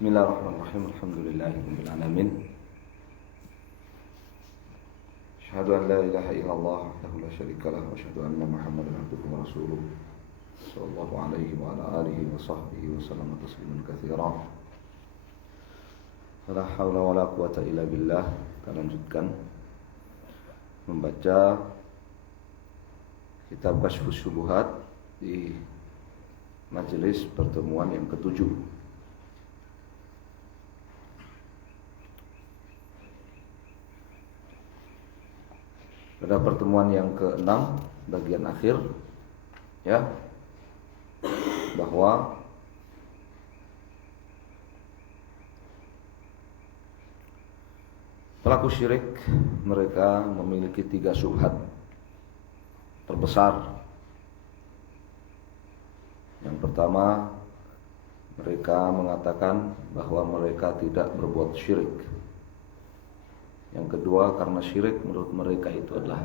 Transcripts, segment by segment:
Bismillahirrahmanirrahim. Alhamdulillahirabbil alamin. Asyhadu an la ilaha illallah wahdahu la syarikalah wa asyhadu anna Muhammadan abduhu wa rasuluh. Sallallahu alaihi wa ala alihi wa sahbihi wa sallam tasliman katsiran. La haula wala quwata illa billah. Kita lanjutkan membaca kitab Kasyfus Syubuhat di majelis pertemuan yang ke-7. Pada pertemuan yang ke-6 bagian akhir ya, bahwa pelaku syirik mereka memiliki 3 syubhat terbesar. Yang pertama, mereka mengatakan bahwa mereka tidak berbuat syirik. Yang kedua, karena syirik menurut mereka itu adalah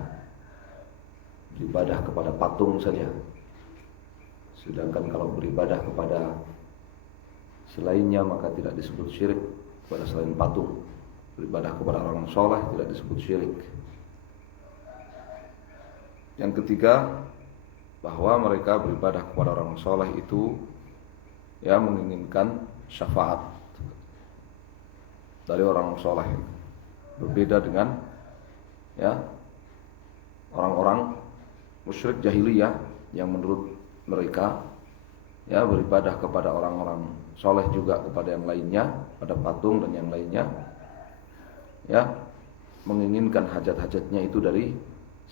beribadah kepada patung saja. Sedangkan kalau beribadah kepada selainnya maka tidak disebut syirik, kepada selain patung. Beribadah kepada orang soleh tidak disebut syirik. Yang ketiga, bahwa mereka beribadah kepada orang soleh itu ya menginginkan syafaat dari orang soleh. Berbeda dengan ya orang-orang musyrik jahiliyah yang menurut mereka ya beribadah kepada orang-orang soleh juga kepada yang lainnya, pada patung dan yang lainnya, ya menginginkan hajat-hajatnya itu dari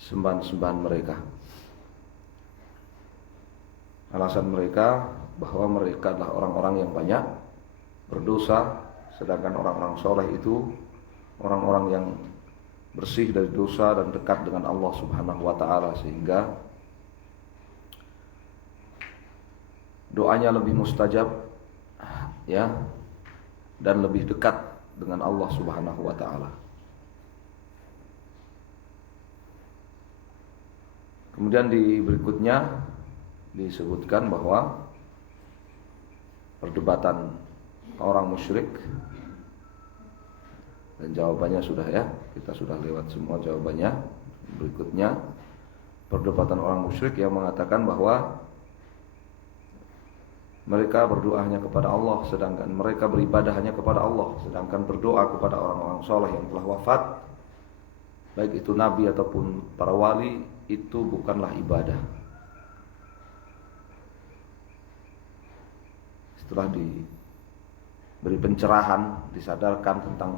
sembahan-sembahan mereka. Alasan mereka bahwa mereka adalah orang-orang yang banyak berdosa, sedangkan orang-orang soleh itu orang-orang yang bersih dari dosa dan dekat dengan Allah Subhanahu wa taala, sehingga doanya lebih mustajab ya dan lebih dekat dengan Allah Subhanahu wa taala. Kemudian di berikutnya disebutkan bahwa perdebatan orang musyrik, dan jawabannya sudah ya, kita sudah lewat semua jawabannya. Berikutnya perdebatan orang musyrik yang mengatakan bahwa mereka berdoa hanya kepada Allah, sedangkan mereka beribadah hanya kepada Allah, sedangkan berdoa kepada orang-orang soleh yang telah wafat, baik itu nabi ataupun para wali, itu bukanlah ibadah. Setelah diberi pencerahan, disadarkan tentang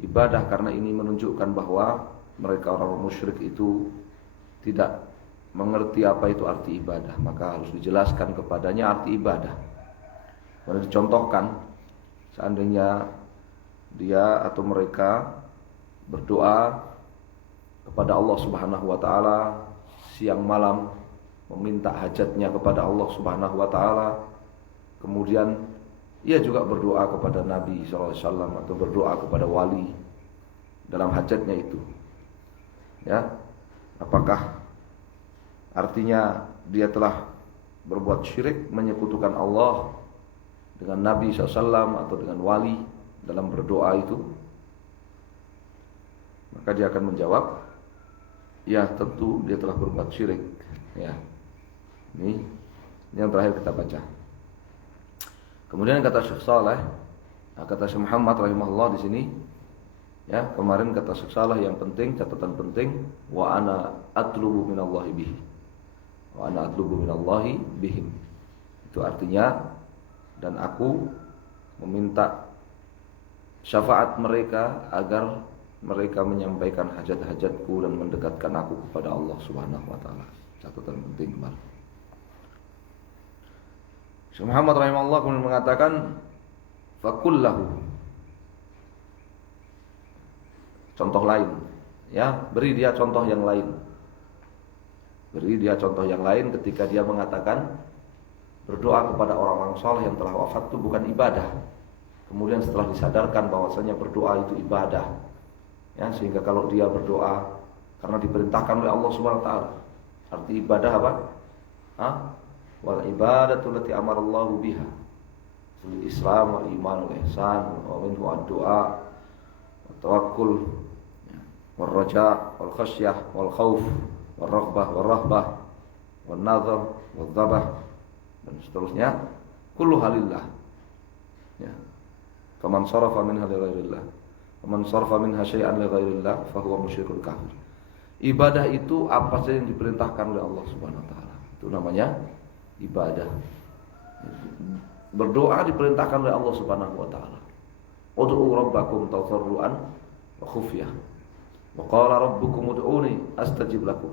ibadah, karena ini menunjukkan bahwa mereka orang musyrik itu tidak mengerti apa itu arti ibadah, maka harus dijelaskan kepadanya arti ibadah. Kemudian dicontohkan, seandainya dia atau mereka berdoa kepada Allah Subhanahu wa taala siang malam, meminta hajatnya kepada Allah Subhanahu wa taala, kemudian ia juga berdoa kepada Nabi SAW atau berdoa kepada wali dalam hajatnya itu. Ya, apakah artinya dia telah berbuat syirik, menyekutukan Allah dengan Nabi SAW atau dengan wali dalam berdoa itu? Maka dia akan menjawab, ya tentu dia telah berbuat syirik. Ya, ini yang terakhir kita baca. Kemudian kata Syekh Saleh, kata Syekh Muhammad rahimahullah di sini, Ya, kemarin kata Syekh Salah yang penting, catatan penting, wa ana atlubu minallahi bihi. Wa ana atlubu minallahi bihim. Itu artinya, dan aku meminta syafaat mereka agar mereka menyampaikan hajat-hajatku dan mendekatkan aku kepada Allah Subhanahu wa taala. Catatan penting kemarin. Syekh Muhammad rahimahullah kemudian mengatakan fakullahu. Contoh lain, ya, beri dia contoh yang lain. Beri dia contoh yang lain ketika dia mengatakan berdoa kepada orang-orang saleh yang telah wafat itu bukan ibadah. Kemudian setelah disadarkan bahwasanya berdoa itu ibadah, ya, sehingga kalau dia berdoa karena diperintahkan oleh Allah Subhanahu wa taala. Arti ibadah apa? Wal ibadatu allati amarallahu biha. Islam wal iman wal ihsan wa minhu ad-du'a wa tawakkul wal raja wal khasyah wal khauf wal raghbah wal rahbah wal nadhar wal dhabah dan seterusnya. Kullu halillah. Ya. Faman sarafa minha li ghairillah, faman sarafa minha syai'an li ghairillah fa huwa musyrikun kafir. Ibadah itu apa saja yang diperintahkan oleh Allah Subhanahu wa taala. Itu namanya ibadah. Berdoa diperintahkan oleh Allah Subhanahu wa taala. Ud'u rabbakum tadarruan wa khufyah. Wa qala rabbukum ud'uni astajib lakum.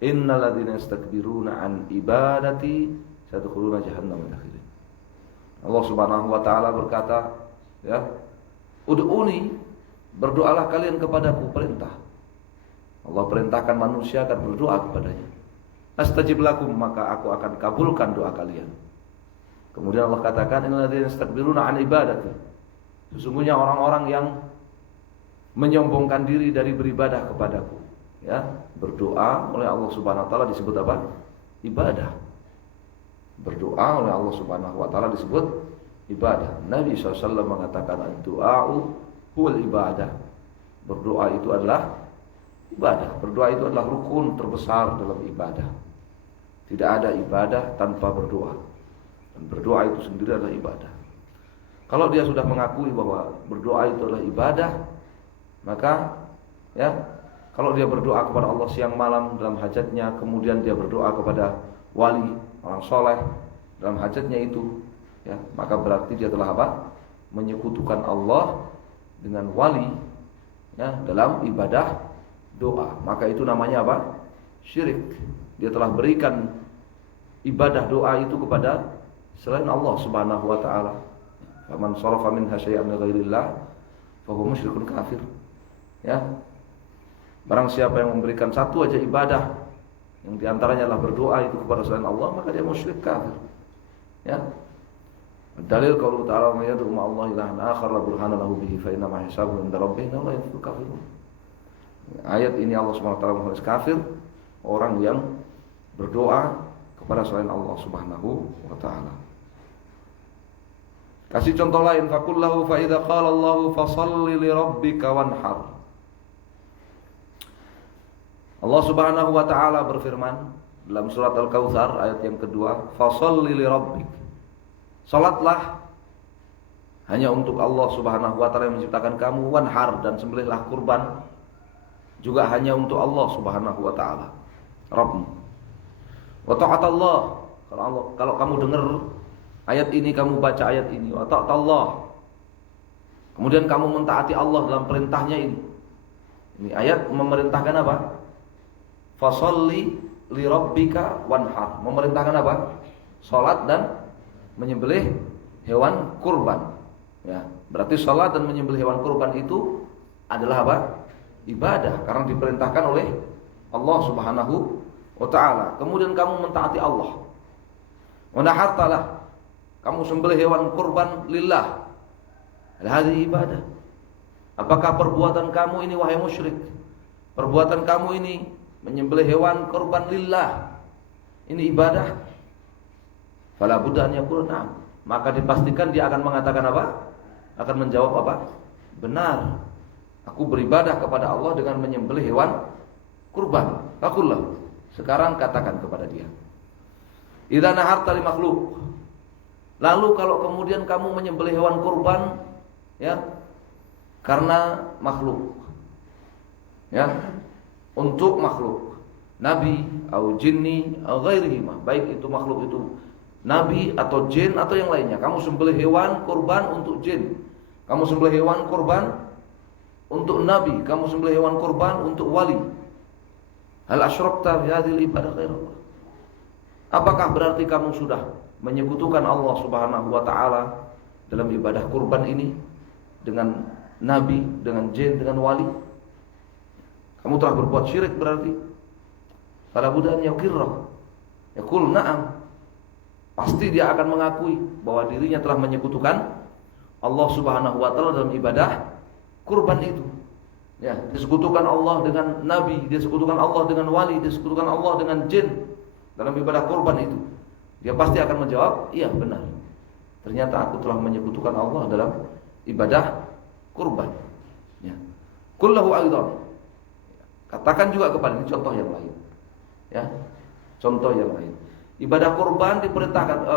Innal ladzina yastakbiruna an ibadati sayadkhuluna jahannam dakhirin. Allah Subhanahu wa taala berkata, ya, ud'uni, berdoalah kalian kepadaku, perintah. Allah perintahkan manusia akan berdoa kepadanya. Astajib lakum, maka aku akan kabulkan doa kalian. Kemudian Allah katakan, innal ladzina yastakbiruna an ibadati. Sesungguhnya orang-orang yang menyombongkan diri dari beribadah kepadaku, ya, berdoa oleh Allah Subhanahu wa taala disebut apa? Ibadah. Berdoa oleh Allah Subhanahu wa taala disebut ibadah. Nabi SAW mengatakan ad-du'a'u huwal ibadah. Berdoa itu adalah ibadah. Berdoa itu adalah rukun terbesar dalam ibadah. Tidak ada ibadah tanpa berdoa. Dan berdoa itu sendiri adalah ibadah. Kalau dia sudah mengakui bahwa berdoa itu adalah ibadah, maka, ya, kalau dia berdoa kepada Allah siang malam dalam hajatnya, kemudian dia berdoa kepada wali, orang soleh dalam hajatnya itu, ya, maka berarti dia telah apa? Menyekutukan Allah dengan wali, ya, dalam ibadah doa. Maka itu namanya apa? Syirik. Dia telah berikan ibadah doa itu kepada selain Allah Subhanahu wa taala. Faman sharafa minha syai'an li ghairillah fa huwa musyrikun kafir. Ya. Barang siapa yang memberikan satu aja ibadah yang diantaranya adalah berdoa itu kepada selain Allah, maka dia musyrik kafir. Ya. Dalil qaulu ta'ala may yad'u ma Allah ilahan akhar la burhana lahu bihi fa inna ma hisabuhu 'inda rabbih la yuflihu kafirun. Ayat ini Allah Subhanahu wa taala menghukum kafir orang yang berdoa kepada selain Allah Subhanahu wa taala. Kasih contoh lain, faqul lahu fa idza qala Allahu fashalli li rabbika wanhar. Allah Subhanahu wa taala berfirman dalam surat Al-Kautsar ayat yang kedua, fashalli li rabbik. Salatlah hanya untuk Allah Subhanahu wa taala yang menciptakan kamu, wanhar, dan sembelihlah kurban juga hanya untuk Allah Subhanahu wa taala, Rabbmu. Wa ta'atallah, kalau kamu dengar ayat ini, kamu baca ayat ini, wa ta'atallah, kemudian kamu mentaati Allah dalam perintahnya ini. Ini ayat memerintahkan apa? Fasholli li rabbika wanhar, memerintahkan apa? Salat dan menyembelih hewan kurban. Ya, berarti salat dan menyembelih hewan kurban itu adalah apa? Ibadah, karena diperintahkan oleh Allah Subhanahu wa taala. Kemudian kamu mentaati Allah. Wa nahartalah, kamu sembelih hewan kurban lillah. Hadhihi ibadah. Apakah perbuatan kamu ini, wahai musyrik, perbuatan kamu ini menyembelih hewan kurban lillah, ini ibadah? Fala budda an yaqula, maka dipastikan dia akan mengatakan apa? Akan menjawab apa? Benar. Aku beribadah kepada Allah dengan menyembelih hewan kurban. Fakullah. Sekarang katakan kepada dia, idza naharta li makhluk. Lalu kalau kemudian kamu menyembelih hewan kurban, ya, karena makhluk. Ya, untuk makhluk. Nabi atau jinni atau ghairihima, baik itu makhluk itu nabi atau jin atau yang lainnya. Kamu sembelih hewan kurban untuk jin, kamu sembelih hewan kurban untuk nabi, kamu sembelih hewan kurban untuk wali. Hal asyrakta bi hadhil ibadah ghairallah. Apakah berarti kamu sudah menyekutukan Allah Subhanahu wa taala dalam ibadah kurban ini dengan nabi, dengan jin, dengan wali? Kamu telah berbuat syirik berarti. Fala budda an yaqirra. Yaqul na'am. Pasti dia akan mengakui bahwa dirinya telah menyekutukan Allah Subhanahu wa taala dalam ibadah kurban itu. Ya, disekutukan Allah dengan nabi, disekutukan Allah dengan wali, disekutukan Allah dengan jin dalam ibadah kurban itu. Dia pasti akan menjawab, iya benar. Ternyata aku telah menyekutukan Allah dalam ibadah kurban. Ya. Kullahu aidan. Katakan juga kepada ini contoh yang lain. Ya. Contoh yang lain. Ibadah kurban diperintahkan,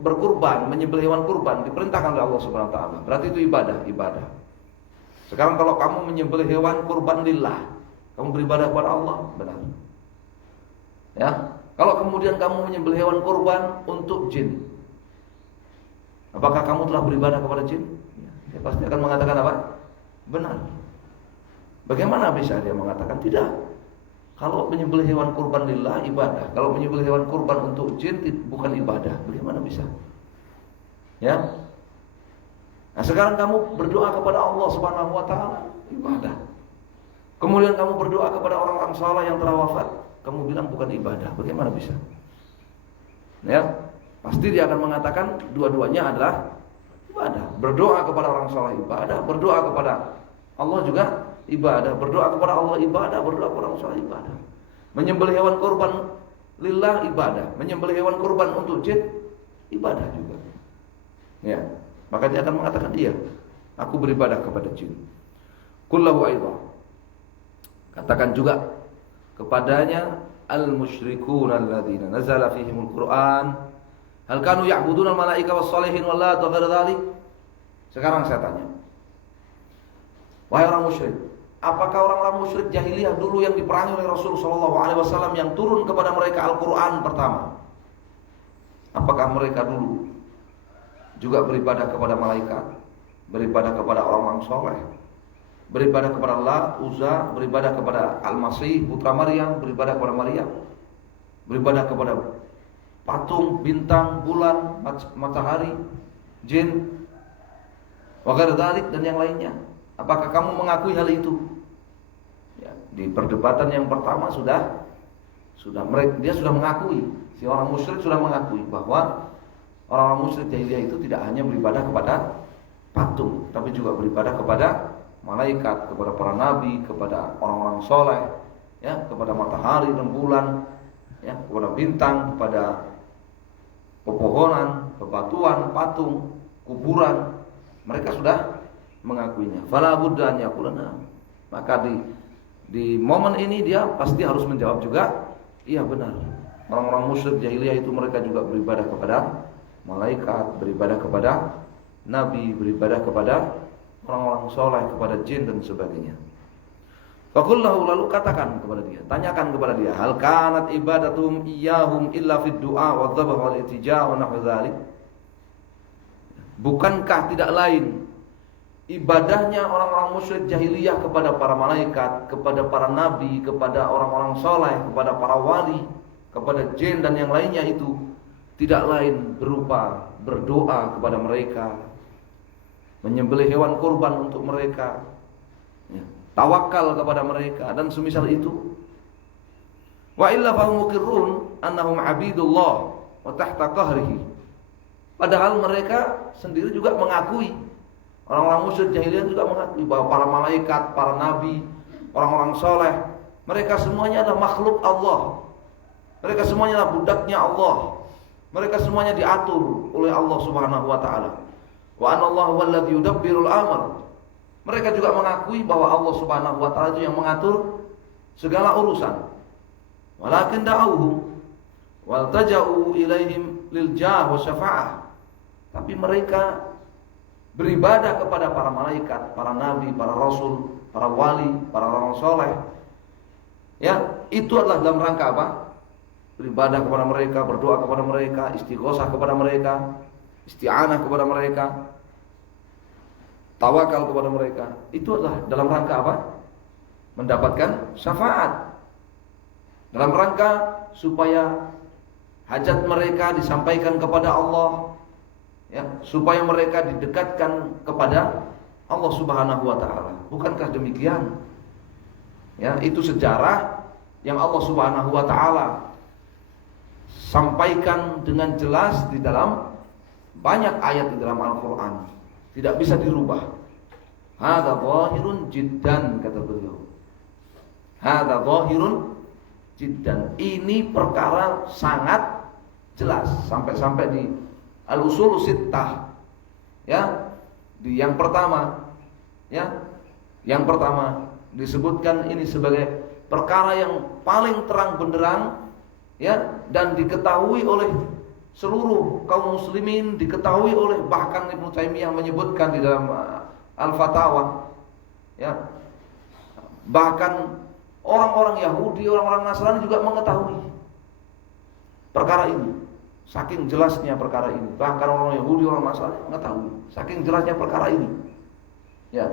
berkurban, menyembelih hewan kurban diperintahkan oleh Allah Subhanahu wa taala. Berarti itu ibadah. Sekarang kalau kamu menyembelih hewan kurban lillah, kamu beribadah kepada Allah, benar. Ya. Kalau kemudian kamu menyembelih hewan kurban untuk jin, apakah kamu telah beribadah kepada jin? Dia pasti akan mengatakan apa? Benar. Bagaimana bisa dia mengatakan tidak? Kalau menyembelih hewan kurban lillah ibadah, kalau menyembelih hewan kurban untuk jin bukan ibadah. Bagaimana bisa? Ya. Nah, sekarang kamu berdoa kepada Allah Subhanahu wa taala, ibadah. Kemudian kamu berdoa kepada orang-orang saleh yang telah wafat, kamu bilang bukan ibadah. Bagaimana bisa? Ya, pasti dia akan mengatakan dua-duanya adalah ibadah. Berdoa kepada orang saleh ibadah, berdoa kepada Allah juga ibadah, berdoa kepada Allah ibadah, berdoa kepada orang saleh ibadah. Menyembelih hewan kurban lillah ibadah, menyembelih hewan kurban untuk jin ibadah juga. Ya, maka dia akan mengatakan iya, aku beribadah kepada jin. Kullahu aidan. Katakan juga kepadanya al-musyrikun alladzina nazala fihimul Qur'an hal kanu ya'buduna al-malaika was-shalihin wal-lat wa ghairi dzalik. Sekarang saya tanya, wahai orang musyrik, apakah orang-orang musyrik jahiliyah dulu yang diperangi oleh Rasul sallallahu alaihi wasallam yang turun kepada mereka Al-Qur'an pertama, apakah mereka dulu juga beribadah kepada malaikat, beribadah kepada orang-orang soleh, beribadah kepada Lat, Uzza, beribadah kepada Al-Masih putra Maryam, beribadah kepada Maryam, beribadah kepada patung, bintang, bulan, matahari, jin, wa ghairi dzalik dan yang lainnya? Apakah kamu mengakui hal itu? Ya, di perdebatan yang pertama dia sudah mengakui, si orang musyrik sudah mengakui bahwa orang-orang musyrik jahiliyah itu tidak hanya beribadah kepada patung, tapi juga beribadah kepada malaikat, kepada para nabi, kepada orang-orang soleh, ya, kepada matahari dan bulan, ya, kepada bintang, kepada pepohonan, bebatuan, patung, kuburan. Mereka sudah mengakuinya. Fala budda an yaqulana. Maka di momen ini dia pasti harus menjawab juga, iya benar. Orang-orang musyrik jahiliyah itu mereka juga beribadah kepada malaikat, beribadah kepada nabi, beribadah kepada orang-orang soleh, kepada jin dan sebagainya. Faqullahu, lalu katakan kepada dia, tanyakan kepada dia, hal kanat ibadatum iyyahum illa fid du'a wa dzabh wal iltija wa nahwu dzalik? Bukankah tidak lain ibadahnya orang-orang musyrik jahiliyah kepada para malaikat, kepada para nabi, kepada orang-orang soleh, kepada para wali, kepada jin dan yang lainnya itu tidak lain berupa berdoa kepada mereka, menyembelih hewan kurban untuk mereka, ya, tawakal kepada mereka dan semisal itu. Wa illa fahum muqirrun annahum abidullah wa tahta qahrihi. Padahal mereka sendiri juga mengakui, orang-orang musyrik jahiliyah juga mengakui bahwa para malaikat, para nabi, orang-orang soleh, mereka semuanya adalah makhluk Allah. Mereka semuanya adalah budaknya Allah. Mereka semuanya diatur oleh Allah Subhanahu wa taala. Wa anallahu walladzi yudabbirul amr. Mereka juga mengakui bahwa Allah Subhanahu wa taala itu yang mengatur segala urusan. Walakin da'uhu wal taja'u ilaihim lil jah wa syafa'ah. Tapi mereka beribadah kepada para malaikat, para nabi, para rasul, para wali, para orang soleh. Ya, itu adalah dalam rangka apa? Beribadah kepada mereka, berdoa kepada mereka, istighosah kepada mereka, isti'anah kepada mereka, tawakal kepada mereka. Itu adalah dalam rangka apa? Mendapatkan syafaat. Dalam rangka supaya hajat mereka disampaikan kepada Allah, ya, supaya mereka didekatkan kepada Allah Subhanahu wa taala. Bukankah demikian? Ya, itu sejarah yang Allah Subhanahu wa taala sampaikan dengan jelas di dalam banyak ayat di dalam Al-Qur'an. Tidak bisa dirubah. Hadza zahirun jiddan, kata beliau. Hadza zahirun jiddan. Ini perkara sangat jelas, sampai-sampai di Al-Usul Sittah. Ya, di yang pertama, ya, yang pertama disebutkan ini sebagai perkara yang paling terang benderang, ya, dan diketahui oleh seluruh kaum muslimin, diketahui oleh bahkan Ibnu Taimiyah menyebutkan di dalam Al-Fatawa, ya, bahkan orang-orang Yahudi, orang-orang Nasrani juga mengetahui perkara ini. Saking jelasnya perkara ini. Bahkan orang Yahudi, orang Nasrani mengetahui. Saking jelasnya perkara ini. Ya.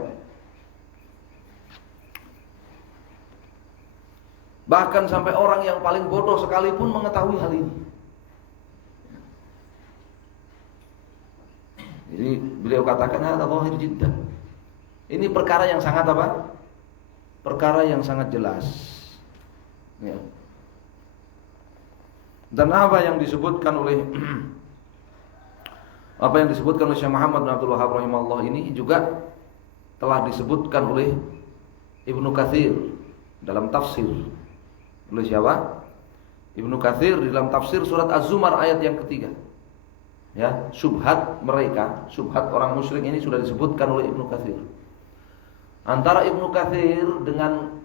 Bahkan sampai orang yang paling bodoh sekalipun mengetahui hal ini. Jadi beliau katakan hadza zahir jiddan. Ini perkara yang sangat apa? Perkara yang sangat jelas, ya. Dan apa yang disebutkan oleh Syekh Muhammad bin Abdul Wahhab rahimahullah ini juga telah disebutkan oleh Ibnu Katsir dalam tafsir. Oleh siapa? Ibnu Katsir di dalam tafsir surat Az-Zumar ayat yang ketiga. Ya, syubhat mereka, syubhat orang musyrik ini sudah disebutkan oleh Ibnu Katsir. Antara Ibnu Katsir dengan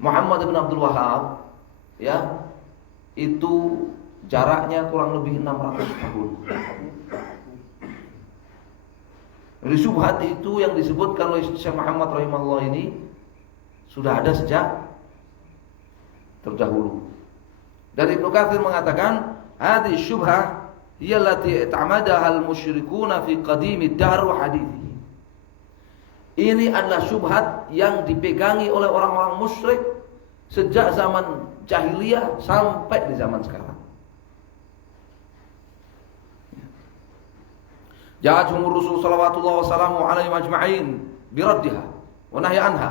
Muhammad bin Abdul Wahhab, ya, itu jaraknya kurang lebih 600 tahun. Jadi syubhat itu yang disebutkan oleh Syekh Muhammad rahimahullah ini sudah ada sejak terdahulu. Dan Ibnu Katsir mengatakan, hadhihi syubhah hiya allati i'tamadaha al-musyrikuna fi qadimi ad-dahr wa hadithi. Ini adalah syubhat yang dipegangi oleh orang-orang musyrik sejak zaman jahiliyah sampai di zaman sekarang. Ja'atuhum Rasul sallallahu wasallam alaihi majma'in biraddiha wa nahya anha.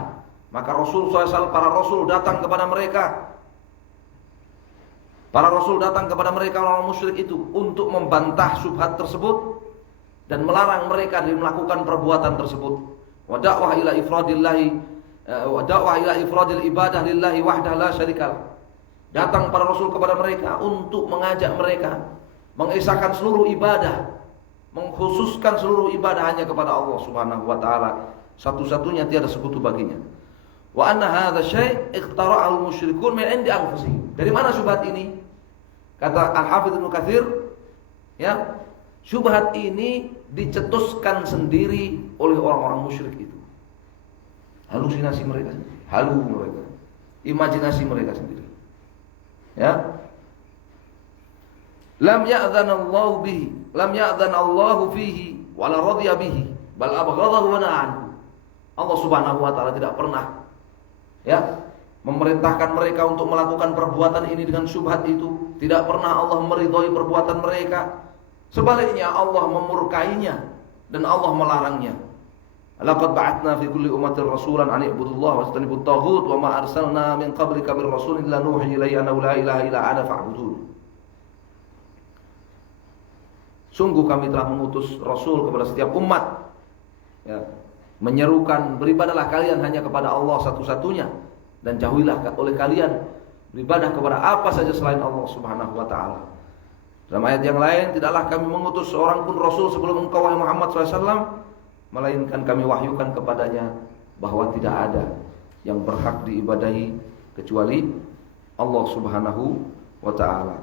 Maka Rasul SAW, para Rasul datang kepada mereka. Para Rasul datang kepada mereka orang musyrik itu untuk membantah syubhat tersebut dan melarang mereka dari melakukan perbuatan tersebut. Wa da'wah ila ifradillahi wa da'wah ila ifradil ibadah lillahi wahdahu la syarikalah. Datang para Rasul kepada mereka untuk mengajak mereka mengesahkan seluruh ibadah, mengkhususkan seluruh ibadah hanya kepada Allah Subhanahu wa taala, satu-satunya tiada sekutu baginya. Wa anna hadza syai' ikhtara'ahu musyrikun min 'indi anfusihim. Dari mana syubhat ini? Kata Al-Hafidz Ibnu Katsir, ya, syubhat ini dicetuskan sendiri oleh orang-orang musyrik itu. Halusinasi mereka sendiri, halu mereka, imajinasi mereka sendiri. Ya. Lam ya'dzan Allah bihi, lam ya'dzan Allah fihi wa la radiya bihi, bal abghadahu wa na'anhu. Allah Subhanahu wa taala tidak pernah, ya, memerintahkan mereka untuk melakukan perbuatan ini dengan syubhat itu. Tidak pernah Allah meridhai perbuatan mereka. Sebaliknya Allah memurkainya dan Allah melarangnya. Laqad ba'atsna fi kulli ummatin rasulan an i'budullaha wajtanibut taghut wa ma arsalna min qablika bir rasulin illa nuhi ilayhi annahu la ilaha illa ana fa'budun. Sungguh kami telah mengutus Rasul kepada setiap umat, ya, menyerukan beribadahlah kalian hanya kepada Allah satu-satunya dan jauhilah oleh kalian beribadah kepada apa saja selain Allah Subhanahu wa taala. Dalam ayat yang lain, tidaklah kami mengutus seorang pun Rasul sebelum engkau wahai Muhammad SAW, melainkan kami wahyukan kepadanya bahwa tidak ada yang berhak diibadahi kecuali Allah Subhanahu wa taala.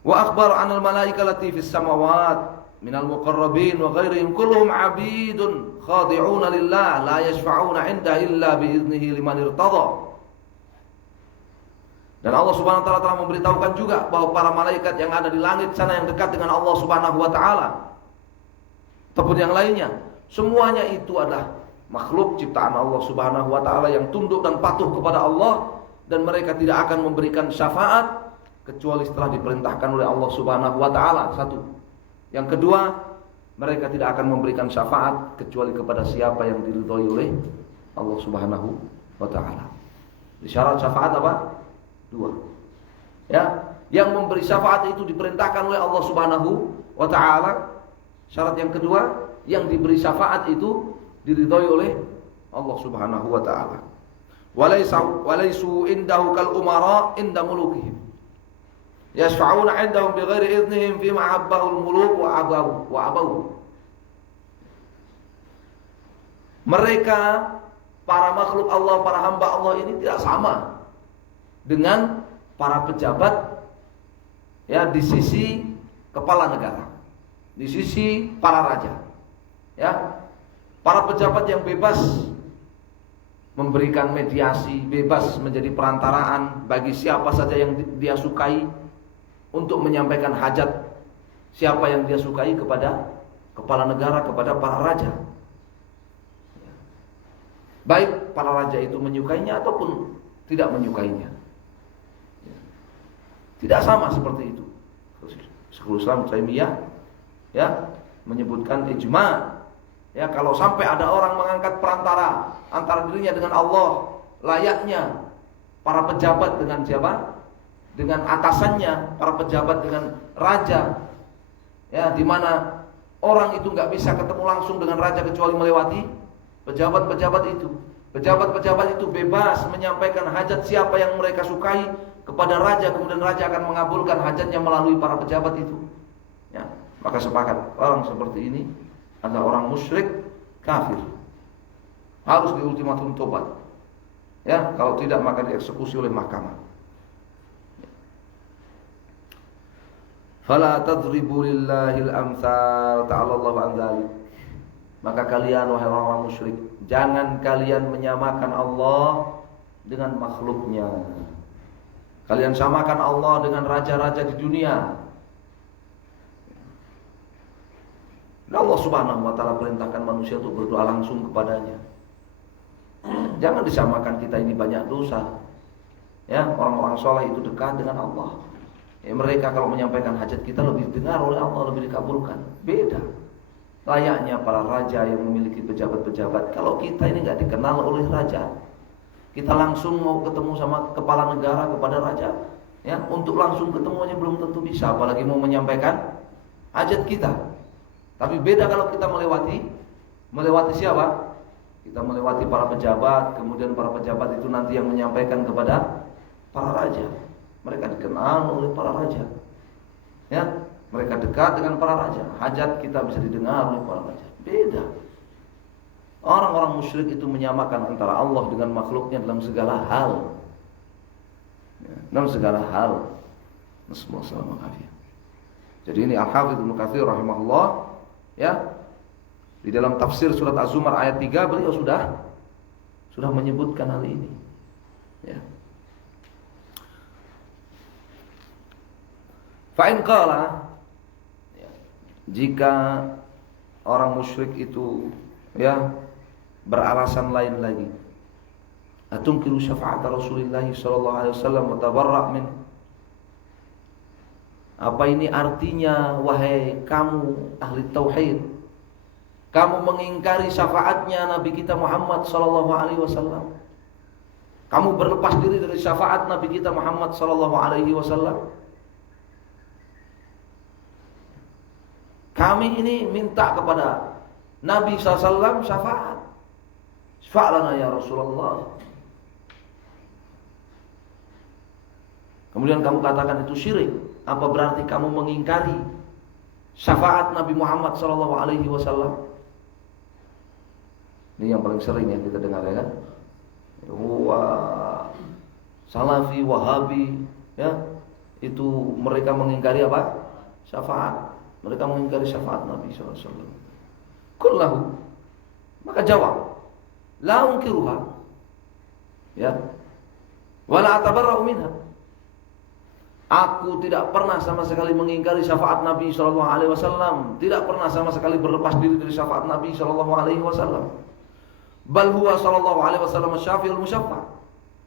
Wa akhbar 'anil malaikati fis samawat minal muqarrabin wa ghairihim kulluhum 'abidun khadi'una lillah la yashfa'una 'inda illa bi'idnihi liman irtada. Dan Allah Subhanahu wa taala telah memberitahukan juga bahwa para malaikat yang ada di langit sana yang dekat dengan Allah Subhanahu wa taala ataupun yang lainnya, semuanya itu adalah makhluk ciptaan Allah Subhanahu wa taala yang tunduk dan patuh kepada Allah, dan mereka tidak akan memberikan syafaat kecuali setelah diperintahkan oleh Allah Subhanahu wa taala. Satu. Yang kedua, mereka tidak akan memberikan syafaat kecuali kepada siapa yang diridhoi oleh Allah Subhanahu wa taala. Syarat syafaat apa? Dua. Ya, yang memberi syafaat itu diperintahkan oleh Allah Subhanahu wa taala. Syarat yang kedua, yang diberi syafaat itu diridhoi oleh Allah Subhanahu wa taala. Walaisu indahu kal umara inda mulukihim. Yashfa'una 'indahum bighairi idznihim fi ma'abbahul muluk wa abaw. Mereka para makhluk Allah, para hamba Allah ini tidak sama dengan para pejabat ya di sisi kepala negara, di sisi para raja. Ya, para pejabat yang bebas memberikan mediasi, bebas menjadi perantaraan bagi siapa saja yang dia sukai untuk menyampaikan hajat siapa yang dia sukai kepada kepala negara, kepada para raja. Baik para raja itu menyukainya ataupun tidak menyukainya. Tidak sama seperti itu. Syekhul Islam Taimiyah ya menyebutkan ijma. Ya, kalau sampai ada orang mengangkat perantara antara dirinya dengan Allah, layaknya para pejabat dengan siapa? Dengan atasannya, para pejabat dengan raja. Ya, di mana orang itu nggak bisa ketemu langsung dengan raja kecuali melewati pejabat-pejabat itu. Pejabat-pejabat itu bebas menyampaikan hajat siapa yang mereka sukai kepada raja, kemudian raja akan mengabulkan hajatnya melalui para pejabat itu. Ya, maka sepakat orang seperti ini adalah orang musyrik kafir. Harus diultimatum tobat. Ya, kalau tidak maka dieksekusi oleh mahkamah. Fala tadribu lillahil amsal ta'ala Allahu an dzalik. Maka kalian wahai orang musyrik, jangan kalian menyamakan Allah dengan makhluknya. Kalian samakan Allah dengan raja-raja di dunia. Dan Allah Subhanahu wa taala perintahkan manusia untuk berdoa langsung kepadanya. Jangan disamakan kita ini banyak dosa. Ya, orang-orang soleh itu dekat dengan Allah. Ya, mereka kalau menyampaikan hajat kita lebih dengar oleh Allah, lebih dikabulkan. Beda. Layaknya para raja yang memiliki pejabat-pejabat. Kalau kita ini nggak dikenal oleh raja, kita langsung mau ketemu sama kepala negara, kepada raja, ya, untuk langsung ketemu aja belum tentu bisa, apalagi mau menyampaikan hajat kita. Tapi beda kalau kita melewati siapa? Kita melewati para pejabat, kemudian para pejabat itu nanti yang menyampaikan kepada para raja. Mereka dikenal oleh para raja. Ya, mereka dekat dengan para raja. Hajat kita bisa didengar oleh para raja. Beda. Orang-orang musyrik itu menyamakan antara Allah dengan makhluknya dalam segala hal. Ya, dalam segala hal. Nasallallahu. Jadi ini Al-Hafidz Ibnu Katsir rahimahullah, ya, di dalam tafsir surat Az-Zumar ayat 3 beliau sudah menyebutkan hal ini. Ya. Fa in qala, jika orang musyrik itu ya beralasan lain lagi, atunkiru syafa'at Rasulullah sallallahu alaihi wasallam wa tabarra' min. Apa ini artinya wahai kamu ahli tauhid? Kamu mengingkari syafaatnya Nabi kita Muhammad sallallahu alaihi wasallam. Kamu berlepas diri dari syafaat Nabi kita Muhammad sallallahu alaihi wasallam. Kami ini minta kepada Nabi SAW syafaat. Syafa'lana ya Rasulullah. Kemudian kamu katakan itu syirik. Apa berarti kamu mengingkari syafaat Nabi Muhammad SAW? Ini yang paling sering yang kita dengar, ya kan? Wah, Salafi, Wahabi, ya, itu mereka mengingkari apa? Syafaat. Mereka mengingkari syafaat Nabi SAW. Qul lahu, maka jawab, la unkiruha, ya, wala atabarra'u minha. Aku tidak pernah sama sekali mengingkari syafaat Nabi SAW. Tidak pernah sama sekali berlepas diri dari syafaat Nabi SAW. Bal huwa sallallahu alaihi wasallam syafi'ul musyaffa'.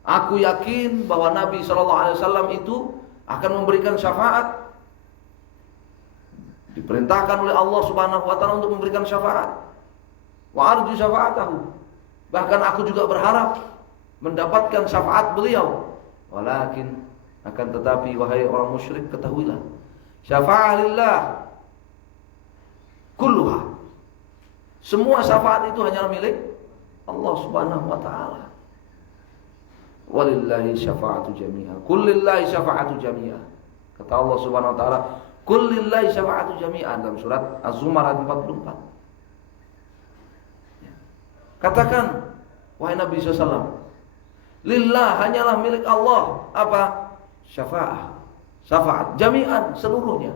Aku yakin bahwa Nabi SAW itu akan memberikan syafaat. Diperintahkan oleh Allah Subhanahu wa taala untuk memberikan syafaat. Wa arju syafa'atahu. Bahkan aku juga berharap mendapatkan syafaat beliau. Walakin, akan tetapi wahai orang musyrik, ketahuilah, syafa'ah lillah kulluha. Semua syafaat itu hanya milik Allah Subhanahu wa taala. Walillahi syafa'atu jami'ah. Kullillahi syafa'atu jami'ah. Kata Allah Subhanahu wa taala, kullillahi syafa'atu jami'ah, dalam surat Az-Zumar ayat 44. Katakan, wahai Nabi SAW, lillah, hanyalah milik Allah apa? Syafaat jami'an, seluruhnya.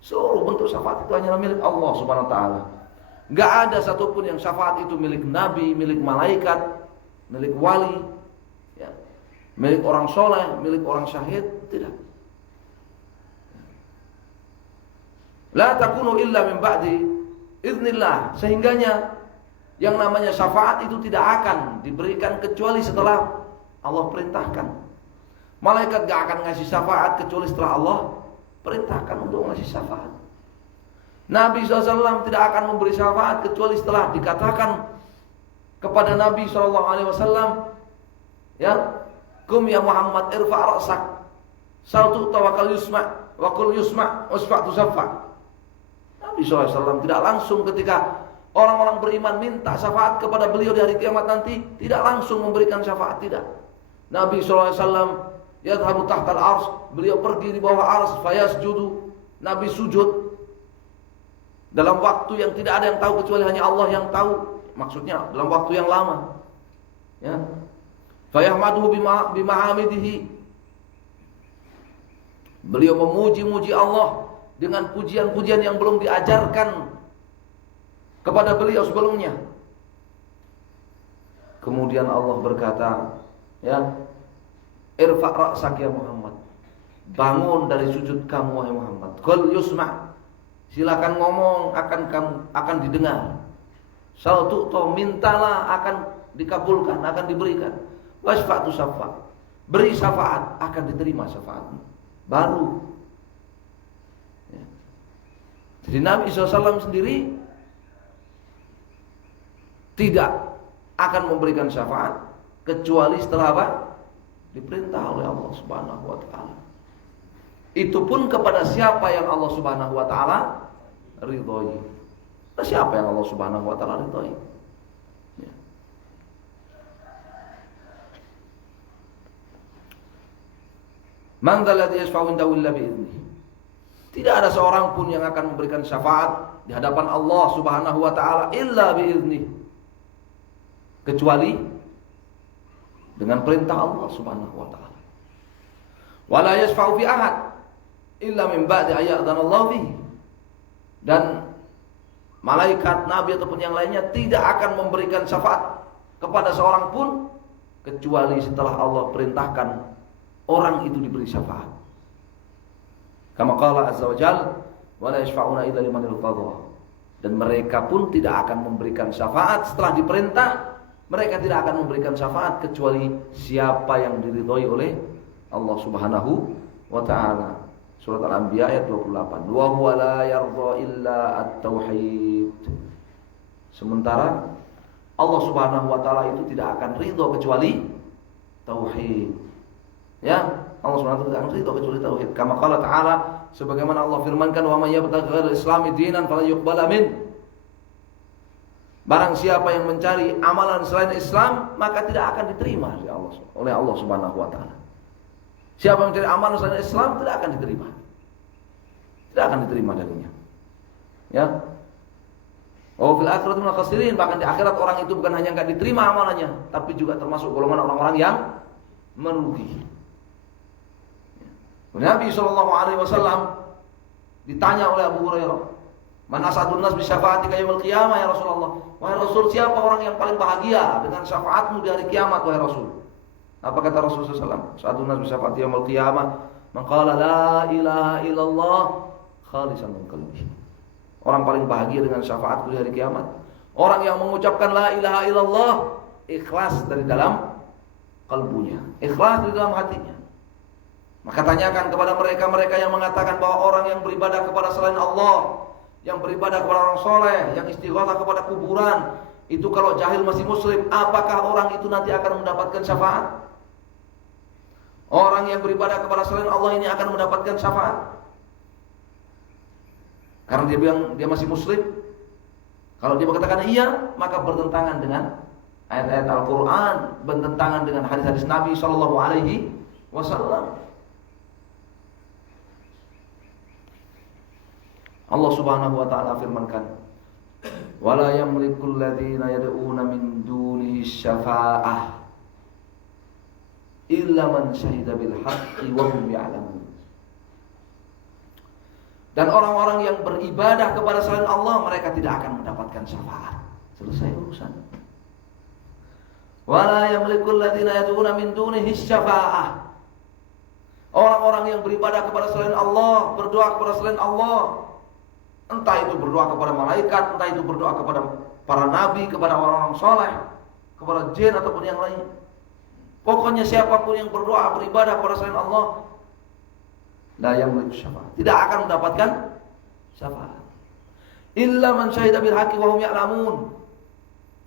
Seluruh bentuk syafaat itu hanyalah milik Allah Subhanahu wa taala. Enggak ada satupun yang syafaat itu milik nabi, milik malaikat, milik wali, ya, milik orang soleh, milik orang syahid, tidak. La takunu illa min ba'di idznillah. Sehingganya yang namanya syafaat itu tidak akan diberikan kecuali setelah Allah perintahkan. Malaikat gak akan ngasih syafaat kecuali setelah Allah perintahkan untuk ngasih syafaat. Nabi SAW tidak akan memberi syafaat kecuali setelah dikatakan kepada Nabi SAW, ya, kum ya Muhammad irfa' ra'sak, saltu tawakkal yusma' wa qul yusma' wasfa'tu saffa. Nabi SAW tidak langsung ketika orang-orang beriman minta syafaat kepada beliau di hari kiamat nanti, tidak langsung memberikan syafaat, tidak. Nabi SAW yadhabu tahtal ars, beliau pergi di bawah ars, fayasjudu, Nabi sujud dalam waktu yang tidak ada yang tahu kecuali hanya Allah yang tahu, maksudnya dalam waktu yang lama, ya. Fayahmaduhu bimahamidihi, beliau memuji-muji Allah dengan pujian-pujian yang belum diajarkan kepada beliau sebelumnya. Kemudian Allah berkata, ya, irfa' ra'sak ya Muhammad, bangun dari sujud kamu wahai Muhammad. Qul yusma', silakan ngomong, akan didengar. Saltu to, mintalah, akan dikabulkan, akan diberikan. Wasfa'tu syafa', beri syafaat, akan diterima syafaatmu. Baru, ya. Jadi Nabi SAW sendiri tidak akan memberikan syafaat kecuali setelah apa? Diperintah oleh Allah Subhanahu wa taala. Itu pun kepada siapa yang Allah Subhanahu wa taala ridhoi. Siapa yang Allah Subhanahu wa taala ridhoi? Ya. Man dzal ladzi yashfa'u indahu illa bi'idznihi. Tidak ada seorang pun yang akan memberikan syafaat di hadapan Allah Subhanahu wa taala illa bi'idznihi, kecuali dengan perintah Allah Subhanahu wa taala. Wala yashfa'u fi ahad illa min ba'di ayyadhanallahu bihi. Dan malaikat, nabi ataupun yang lainnya tidak akan memberikan syafaat kepada seorang pun kecuali setelah Allah perintahkan orang itu diberi syafaat. Kama qala azza wa jalla, wala yashfa'una illa liman irtadha. Dan mereka pun tidak akan memberikan syafaat setelah diperintah. Mereka tidak akan memberikan syafaat kecuali siapa yang diridhoi oleh Allah Subhanahu wa taala. Surat Al-Anbiya ayat 28. Wa huwa la yardha illa at-tauhid. Sementara Allah Subhanahu wa taala itu tidak akan ridho kecuali tauhid. Ya, Allah Subhanahu wa taala tidak akan ridho kecuali tauhid. Kama qala ta'ala, sebagaimana Allah firmankan, wa may yabtaghi ghairal islami dinan fala yuqbala min. Barang siapa yang mencari amalan selain Islam, maka tidak akan diterima oleh Allah Subhanahu wa taala. Siapa yang mencari amalan selain Islam tidak akan diterima. Tidak akan diterima darinya. Ya. Oh, fil akhirati minal khasirin, bahkan di akhirat orang itu bukan hanya enggak diterima amalannya, tapi juga termasuk golongan orang-orang yang merugi. Nabi SAW Ditanya oleh Abu Hurairah, "Man asadun nas bi syafaatika yaumil qiyamah ya Rasulullah?" Wahai Rasul, siapa orang yang paling bahagia dengan syafaatmu di hari kiamat wahai Rasul? Apa kata Rasulullah SAW? "Asadun nas bi syafaati yaumil qiyamah man qala la ilaha illallah khalisan min qalbihi." Orang paling bahagia dengan syafaatku di hari kiamat, orang yang mengucapkan la ilaha illallah ikhlas dari dalam kalbunya, ikhlas dari dalam hatinya. Maka tanyakan kepada mereka yang mengatakan bahwa orang yang beribadah kepada selain Allah, yang beribadah kepada orang soleh, yang istighatsah kepada kuburan, itu kalau jahil masih muslim, apakah orang itu nanti akan mendapatkan syafaat? Orang yang beribadah kepada selain Allah ini akan mendapatkan syafaat? Karena dia bilang dia masih muslim. Kalau dia mengatakan iya, maka bertentangan dengan ayat-ayat Al-Quran, bertentangan dengan hadis-hadis Nabi SAW. Allah Subhanahu wa taala firmankan, "Wala yamlikul ladzina yad'una min dunihi syafa'ah illa man syahida bil haqqi wa hum ya'lamun." Dan orang-orang yang beribadah kepada selain Allah, mereka tidak akan mendapatkan syafaat. Selesai urusan. Wala yamlikul ladzina yad'una min dunihi syafa'ah. Orang-orang yang beribadah kepada selain Allah, berdoa kepada selain Allah, entah itu berdoa kepada malaikat, entah itu berdoa kepada para nabi, kepada orang-orang soleh, kepada jin ataupun yang lain. Pokoknya siapapun yang berdoa beribadah kepada selain Allah, la yamliku syafaat, tidak akan mendapatkan syafaat. Illa man syahida bil haqqi wa hum ya'lamun.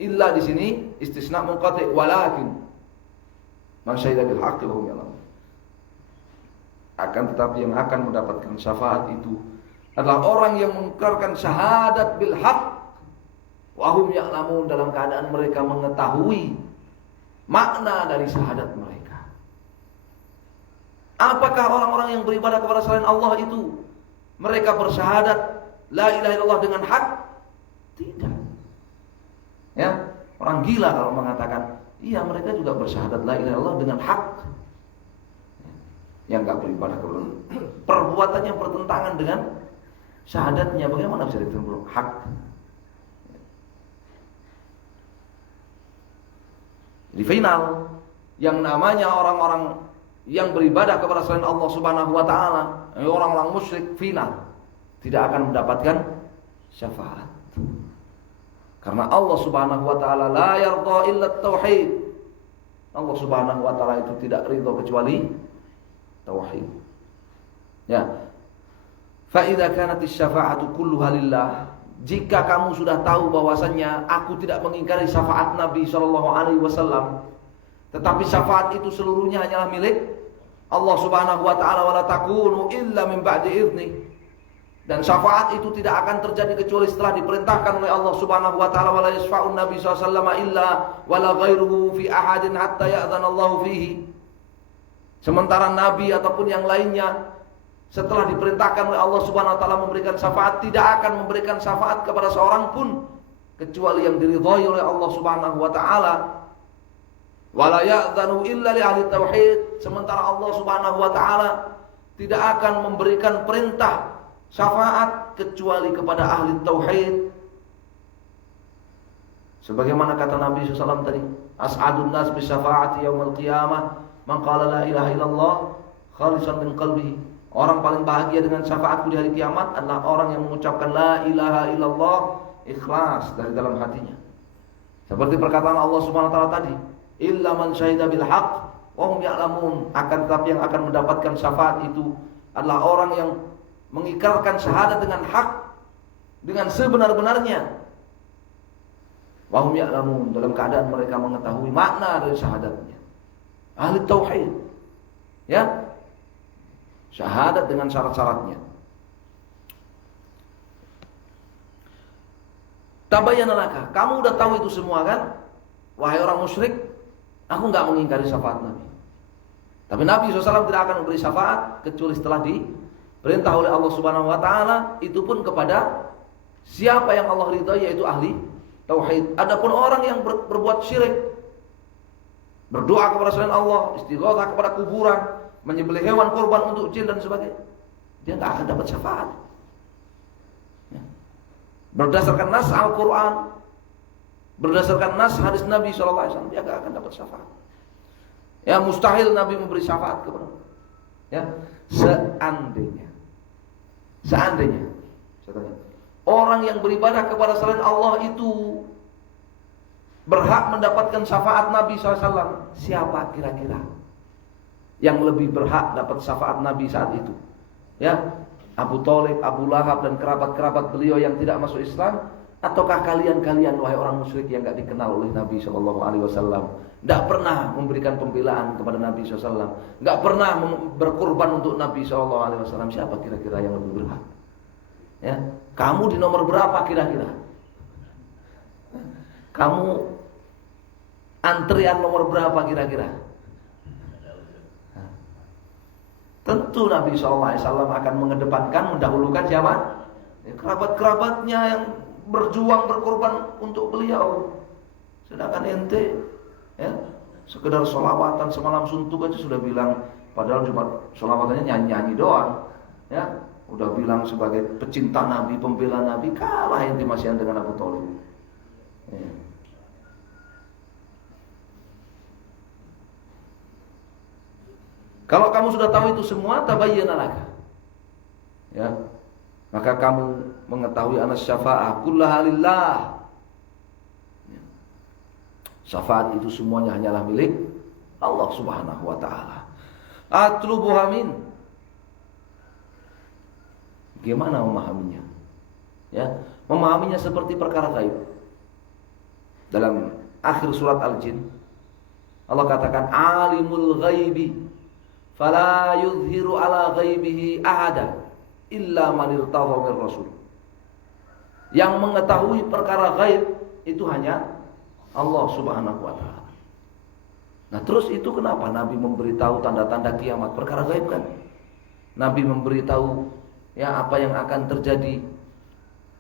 Illa di sini istisna munqati, walakin man syahida bil haqqi wa hum ya'lamun. Akan tetapi yang akan mendapatkan syafaat itu adalah orang yang mengingkarkan syahadat bil haqq wa hum ya'lamun, dalam keadaan mereka mengetahui makna dari syahadat mereka. Apakah orang-orang yang beribadah kepada selain Allah itu mereka bersyahadat la ilaha illallah dengan hak? Tidak. Ya, orang gila kalau mengatakan iya mereka juga bersyahadat la ilaha illallah dengan hak. Yang enggak beribadah kepada Allah, perbuatannya bertentangan dengan syahadatnya, bagaimana bisa diterima hak? Di final, yang namanya orang-orang yang beribadah kepada selain Allah Subhanahu wa taala, orang-orang musyrik, final tidak akan mendapatkan syafaat. Karena Allah Subhanahu wa taala la yarda illa tauhid. Allah Subhanahu wa taala itu tidak ridha kecuali tauhid. Ya. Fa idza kanatis syafa'atu kulluha lillah, jika kamu sudah tahu bahwasannya aku tidak mengingkari syafaat Nabi sallallahu alaihi wasallam, tetapi syafaat itu seluruhnya hanyalah milik Allah Subhanahu wa taala, wala takunu illa min ba'di idzni. Dan syafaat itu tidak akan terjadi kecuali setelah diperintahkan oleh Allah Subhanahu wa taala, wala yasfa'un Nabi sallallahu alaihi wasallam illa wala ghairuhu fi ahadin hatta ya'dzana Allah fihi. Sementara Nabi ataupun yang lainnya setelah diperintahkan oleh Allah Subhanahu wa taala memberikan syafaat, tidak akan memberikan syafaat kepada seorang pun kecuali yang diridhai oleh Allah Subhanahu wa taala. Wala ya'dzanu illa li ahli tauhid. Sementara Allah Subhanahu wa taala tidak akan memberikan perintah syafaat kecuali kepada ahli tauhid. Sebagaimana kata Nabi SAW tadi, as'adun nas bi syafaati yaumil qiyamah man qala la ilaha illallah khalisan min qalbihi. Orang paling bahagia dengan syafaatku di hari kiamat adalah orang yang mengucapkan la ilaha illallah ikhlas dari dalam hatinya. Seperti perkataan Allah Subhanahu wa taala tadi, illa man syahida bil haqq wa hum ya'lamun. Akan tetapi yang akan mendapatkan syafaat itu adalah orang yang mengikrarkan syahadat dengan hak, dengan sebenar-benarnya. Wa hum ya'lamun, dalam keadaan mereka mengetahui makna dari syahadatnya. Ahli tauhid. Ya. Syahadat dengan syarat-syaratnya. Tabayyana laka, kamu udah tahu itu semua kan? Wahai orang musyrik, aku enggak mengingkari syafaat Nabi. Tapi Nabi SAW tidak akan memberi syafaat kecuali setelah diperintah oleh Allah Subhanahu wa taala, itu pun kepada siapa yang Allah ridhai, yaitu ahli tauhid. Adapun orang yang berbuat syirik, berdoa kepada selain Allah, istighatsah kepada kuburan, menyembelih hewan kurban untuk jin dan sebagainya, dia enggak akan dapat syafaat. berdasarkan nas Al-Quran, berdasarkan nas hadis Nabi SAW, dia gak akan dapat syafaat. Ya, mustahil Nabi memberi syafaat kepada. Ya, seandainya saya tanya, orang yang beribadah kepada selain Allah itu berhak mendapatkan syafaat Nabi SAW, siapa kira-kira yang lebih berhak dapat syafaat Nabi saat itu? Ya, Abu Thalib, Abu Lahab dan kerabat-kerabat beliau yang tidak masuk Islam, ataukah kalian wahai orang musyrik yang tidak dikenal oleh Nabi SAW, tidak pernah memberikan pembelaan kepada Nabi SAW, tidak pernah berkorban untuk Nabi SAW? Siapa kira-kira yang lebih berhak? Ya, kamu di nomor berapa kira-kira? Kamu antrian nomor berapa kira-kira? Tentu Nabi SAW akan mengedepankan, mendahulukan siapa? Ya, kerabat-kerabatnya yang berjuang, berkorban untuk beliau. Sedangkan ente, ya, sekedar sholawatan semalam suntuk aja sudah bilang, padahal cuma sholawatannya nyanyi-nyanyi doang, ya, udah bilang sebagai pecinta Nabi, pembela Nabi, kalah ente masih dengan Abu Thalib. Ya. Kalau kamu sudah tahu itu semua, tabayyana laka, ya, maka kamu mengetahui anas syafa'ah kullaha lillah. Ya. Syafaat itu semuanya hanyalah milik Allah Subhanahu wa taala. Atlubuha min. Bagaimana memahaminya? Ya, memahaminya seperti perkara gaib. Dalam akhir surat Al-Jin, Allah katakan alimul ghaibi fala yuzhiru ala ghaibihi ahada illa man irtadha mir rasul. Yang mengetahui perkara gaib itu hanya Allah Subhanahu wa taala. Nah, terus itu kenapa Nabi memberitahu tanda-tanda kiamat, perkara gaib kan? Nabi memberitahu ya apa yang akan terjadi,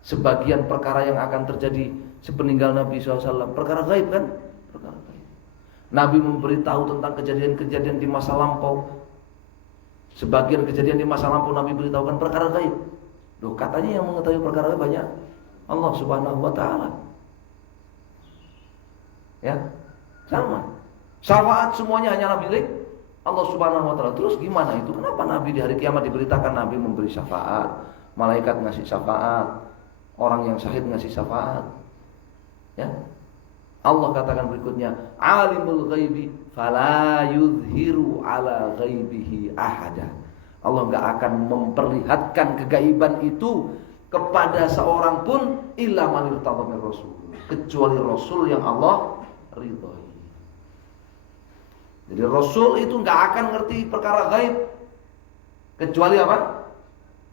sebagian perkara yang akan terjadi sepeninggal Nabi SAW, perkara gaib kan? Perkara gaib. Nabi memberitahu tentang kejadian-kejadian di masa lampau. Sebagian kejadian di masa lampau Nabi beritahukan perkara gaib. Loh, katanya yang mengetahui perkara gaib banyak Allah Subhanahu wa taala. Ya, sama. Syafaat semuanya hanyalah milik Allah Subhanahu wa taala. Terus gimana itu? Kenapa Nabi di hari kiamat diberitakan Nabi memberi syafaat, malaikat ngasih syafaat, orang yang syahid ngasih syafaat? Ya. Allah katakan berikutnya, alimul ghaibi fala yuzhiru ala ghaibihi ahada. Allah enggak akan memperlihatkan kegaiban itu kepada seorang pun illa man irtadha mir rasul, kecuali rasul yang Allah ridhai. Jadi rasul itu enggak akan ngerti perkara gaib kecuali apa?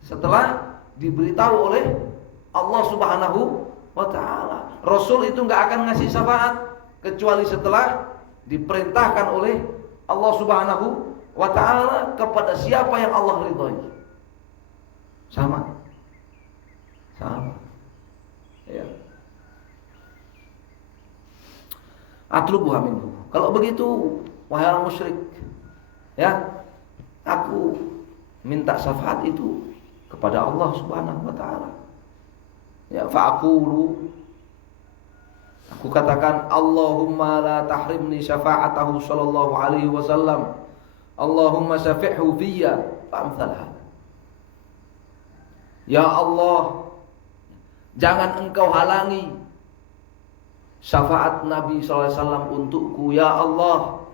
Setelah diberitahu oleh Allah Subhanahu wa ta'ala. Rasul itu enggak akan ngasih syafaat kecuali setelah diperintahkan oleh Allah Subhanahu wa ta'ala kepada siapa yang Allah ridhai. Sama. Ya. Atlubuha minhu. Kalau begitu, wahai orang musyrik, ya, aku minta syafaat itu kepada Allah Subhanahu wa ta'ala. Ya, fa'aqulu, aku katakan, Allahumma la tahrimni syafa'atahu sallallahu alaihi wasallam. Allahumma syafi'hu fiyya fa'amthalha. Ya Allah, jangan engkau halangi syafaat Nabi SAW untukku. Ya Allah,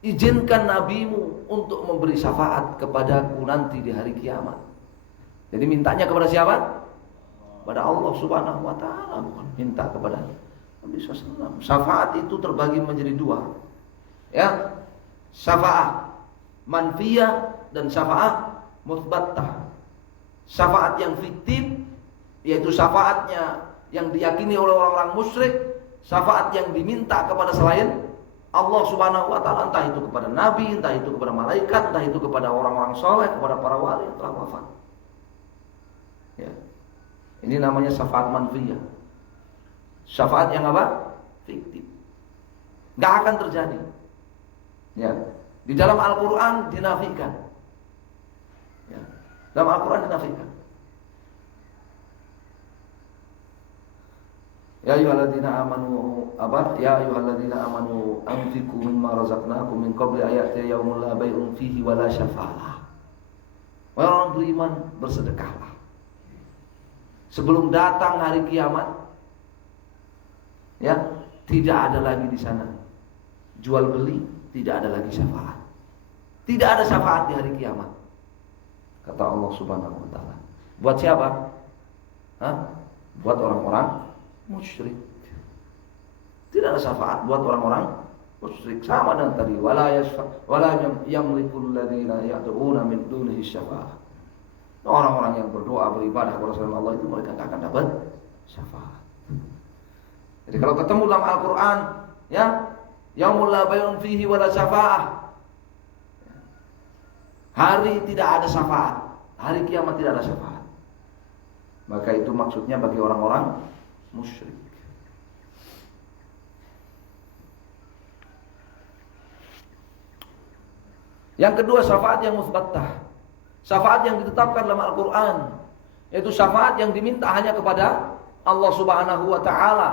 izinkan Nabimu untuk memberi syafaat kepadaku nanti di hari kiamat. Jadi mintanya kepada siapa? Kepada Allah Subhanahu wa ta'ala, bukan minta kepada Nabi SAW. Syafaat itu terbagi menjadi dua, ya, syafaat manfiyah dan syafaat muthbattah. Syafaat yang fiktif, yaitu syafaatnya yang diyakini oleh orang-orang musyrik, syafaat yang diminta kepada selain Allah Subhanahu wa ta'ala, entah itu kepada Nabi, entah itu kepada malaikat, entah itu kepada orang-orang soleh, kepada para wali yang telah wafat. Ya. Ini namanya syafaat manfiyah. Syafaat yang apa? Fiktif. Gak akan terjadi. Ya. Di dalam Al-Quran dinafikan. Ya. Dalam Al-Quran dinafikan. Ya ayyuhalladzina amanu ya ayyuhalladzina amanu anfiqu mimma razaqnakum min qabli ayati yaumil la bai'un fihi wala syafa'ah. Orang beriman, bersedekahlah sebelum datang hari kiamat. Ya, tidak ada lagi di sana jual beli, tidak ada lagi syafaat. Tidak ada syafaat di hari kiamat. Kata Allah Subhanahu wa taala. Buat siapa? Buat orang-orang musyrik. Tidak ada syafaat buat orang-orang musyrik. Sama dengan tadi, wala yamliku alladziina yad'uuna min dunihi syafa'ah. Orang-orang yang berdoa beribadah kepada selain Allah itu mereka tidak akan dapat syafaat. Jadi kalau ketemu dalam Al-Qur'an, ya, yaumul la bai'un fihi wala syafa'ah. Hari tidak ada syafaat. Hari kiamat tidak ada syafaat. Maka itu maksudnya bagi orang-orang musyrik. Yang kedua, syafaat yang musbattah. Syafaat yang ditetapkan dalam Al-Quran, yaitu syafaat yang diminta hanya kepada Allah Subhanahu wa ta'ala.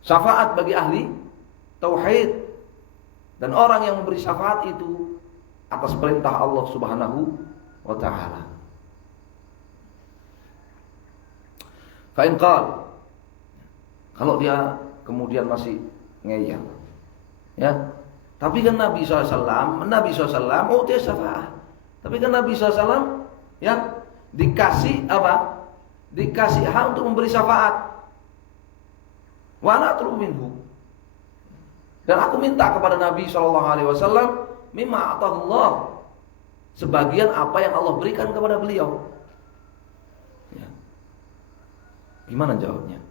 Syafaat bagi ahli tauhid. Dan orang yang memberi syafaat itu atas perintah Allah Subhanahu wa ta'ala. Fa in qala, kalau dia kemudian masih ngeyel, ya, tapi kan Nabi SAW, oh dia syafaat. Tapi kan Nabi SAW, ya, dikasih apa? Dikasih hak untuk memberi syafaat. Wa ana atlubu minhu. Dan aku minta kepada Nabi SAW mimma atahullah, sebagian apa yang Allah berikan kepada beliau. Ya. Gimana jawabnya?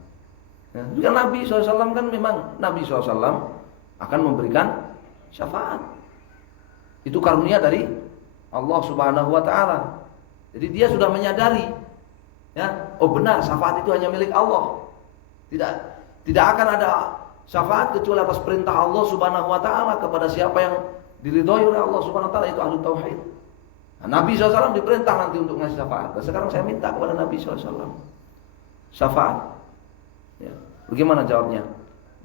Ya, Nabi SAW kan memang Nabi SAW akan memberikan syafaat. Itu karunia dari Allah Subhanahu wa ta'ala. Jadi dia sudah menyadari, ya, oh benar syafaat itu hanya milik Allah. Tidak akan ada syafaat kecuali atas perintah Allah Subhanahu wa ta'ala kepada siapa yang diridhoi oleh Allah Subhanahu wa ta'ala, itu ahli tauhid. Nah, Nabi SAW diperintah nanti untuk ngasih syafaat. Dan sekarang saya minta kepada Nabi SAW syafaat. Ya. Bagaimana jawabnya?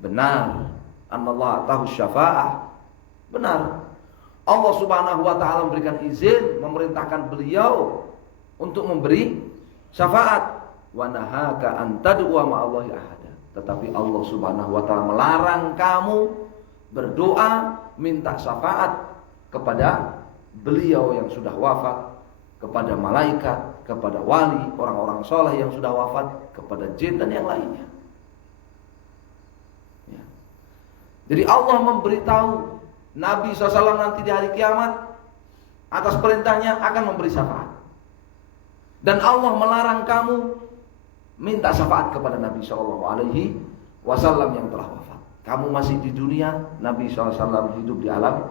Benar. Anallah tahu syafa'ah. Benar. Allah Subhanahu wa ta'ala memberikan izin, memerintahkan beliau untuk memberi syafaat. Wa nahaka an tad'u ma'allahi ahada. Tetapi Allah Subhanahu wa ta'ala melarang kamu berdoa minta syafaat kepada beliau yang sudah wafat, kepada malaikat, kepada wali, orang-orang soleh yang sudah wafat, kepada jin dan yang lainnya. Ya. Jadi Allah memberitahu Nabi SAW nanti di hari kiamat atas perintahnya akan memberi syafaat. Dan Allah melarang kamu minta syafaat kepada Nabi SAW yang telah wafat. Kamu masih di dunia, Nabi SAW hidup di alam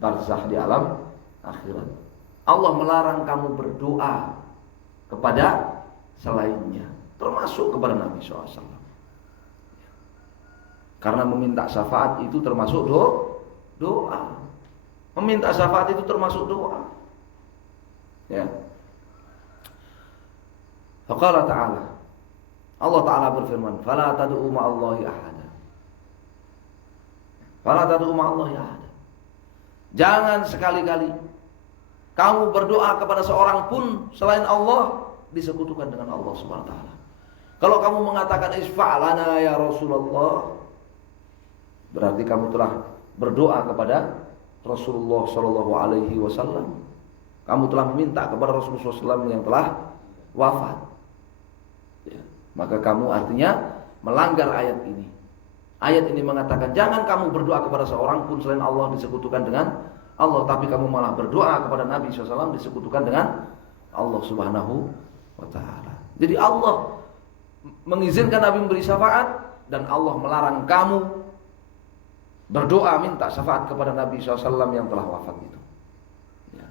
barzakh, di alam akhirat. Allah melarang kamu berdoa kepada selainnya, termasuk kepada Nabi SAW. Karena meminta syafaat itu termasuk doa. Meminta syafaat itu termasuk doa. Ya. Faqala ta'ala, Allah Ta'ala berfirman, fala tad'u ma'allahi ahada. Fala tad'u ma'allahi ahada. Jangan sekali-kali kamu berdoa kepada seorang pun selain Allah disekutukan dengan Allah Subhanahu wa taala. Kalau kamu mengatakan isfa'lana ya Rasulullah, berarti kamu telah berdoa kepada Rasulullah sallallahu alaihi wasallam. Kamu telah meminta kepada Rasulullah SAW yang telah wafat. Ya. Maka kamu artinya melanggar ayat ini. Ayat ini mengatakan jangan kamu berdoa kepada seorang pun selain Allah disekutukan dengan Allah, tapi kamu malah berdoa kepada Nabi SAW disekutukan dengan Allah Subhanahu wa ta'ala. Jadi Allah mengizinkan Nabi memberi syafaat, dan Allah melarang kamu berdoa minta syafaat kepada Nabi SAW yang telah wafat itu. Ya.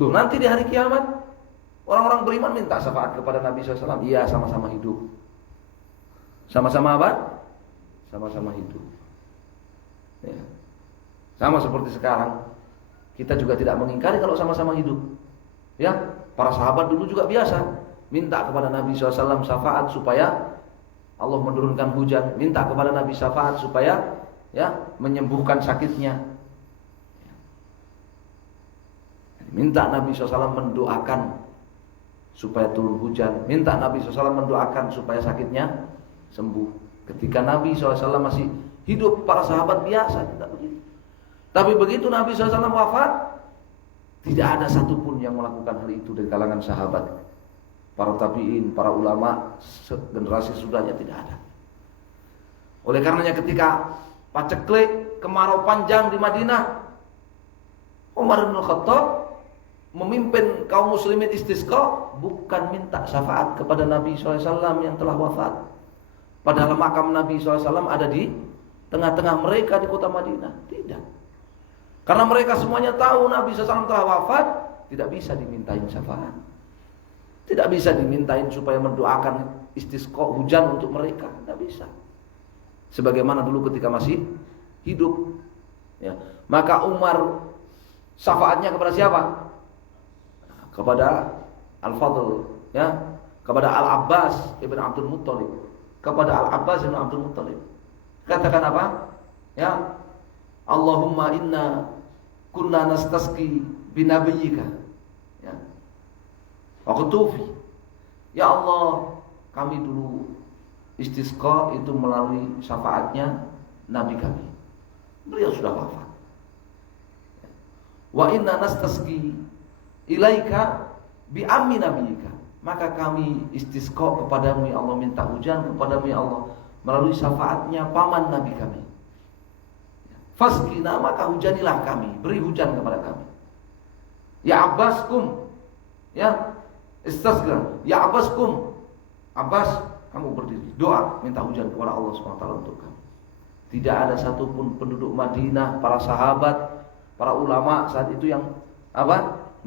Duh, nanti di hari kiamat orang-orang beriman minta syafaat kepada Nabi SAW. Iya, sama-sama hidup. Sama-sama apa? Sama-sama hidup. Ya. Sama seperti sekarang, kita juga tidak mengingkari kalau sama-sama hidup. Ya, para sahabat dulu juga biasa. minta kepada Nabi SAW syafaat supaya Allah menurunkan hujan, minta kepada Nabi syafaat supaya menyembuhkan sakitnya. Minta Nabi SAW mendoakan supaya turun hujan, minta Nabi SAW mendoakan supaya sakitnya sembuh. Ketika Nabi SAW masih hidup, para sahabat biasa tidak begitu. Tapi begitu Nabi SAW wafat, tidak ada satupun yang melakukan hal itu dari kalangan sahabat, para tabi'in, para ulama generasi sudahnya, tidak ada. Oleh karenanya ketika paceklik kemarau panjang di Madinah, Umar bin Khattab memimpin kaum muslimin istisqa, bukan minta syafaat kepada Nabi SAW yang telah wafat. Padahal makam Nabi SAW ada di tengah-tengah mereka di kota Madinah. Tidak. Karena mereka semuanya tahu Nabi SAW telah wafat, tidak bisa dimintain syafaat. Tidak bisa dimintain supaya mendoakan istisqa hujan untuk mereka. Tidak bisa. Sebagaimana dulu ketika masih hidup. Ya. Maka Umar syafaatnya kepada siapa? Kepada Al-Fadl, ya, kepada Al-Abbas ibn Abdul Muttalib, kepada Al-Abbas ibn Abdul Muttalib. Katakan apa? Ya, Allahumma inna kunna nastasqi binabiyyika. Ya. Waqtufi. Ya Allah, kami dulu istisqa itu melalui syafaatnya Nabi kami. Beliau sudah wafat. Wa inna nastasqi ilaika bi ammi nabiyika, maka kami istisqa kepadamu ya Allah, minta hujan kepadamu ya Allah melalui syafaatnya paman Nabi kami. Fasqina, maka hujanilah kami, beri hujan kepada kami. Ya Abbas kum, ya istasqa, ya Abbas kum, Abbas kamu berdiri, doa minta hujan kepada Allah SWT untuk kami. Tidak ada satupun penduduk Madinah, para sahabat, para ulama saat itu yang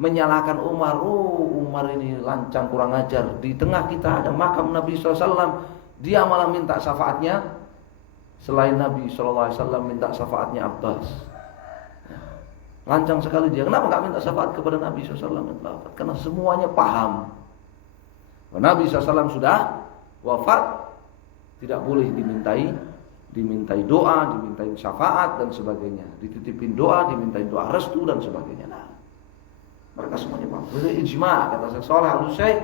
menyalahkan Umar. Umar ini lancang, kurang ajar. Di tengah kita ada makam Nabi SAW, dia malah minta syafaatnya selain Nabi SAW, minta syafaatnya Abbas. Lancang sekali dia. Kenapa gak minta syafaat kepada Nabi SAW? Karena semuanya paham Nabi SAW sudah wafat, tidak boleh dimintai doa, dimintai syafaat dan sebagainya, dititipin doa, dimintai doa restu dan sebagainya. Nah, mereka semuanya paham. Itu ijma, kata Syekh Shalih Al-Utsaimin,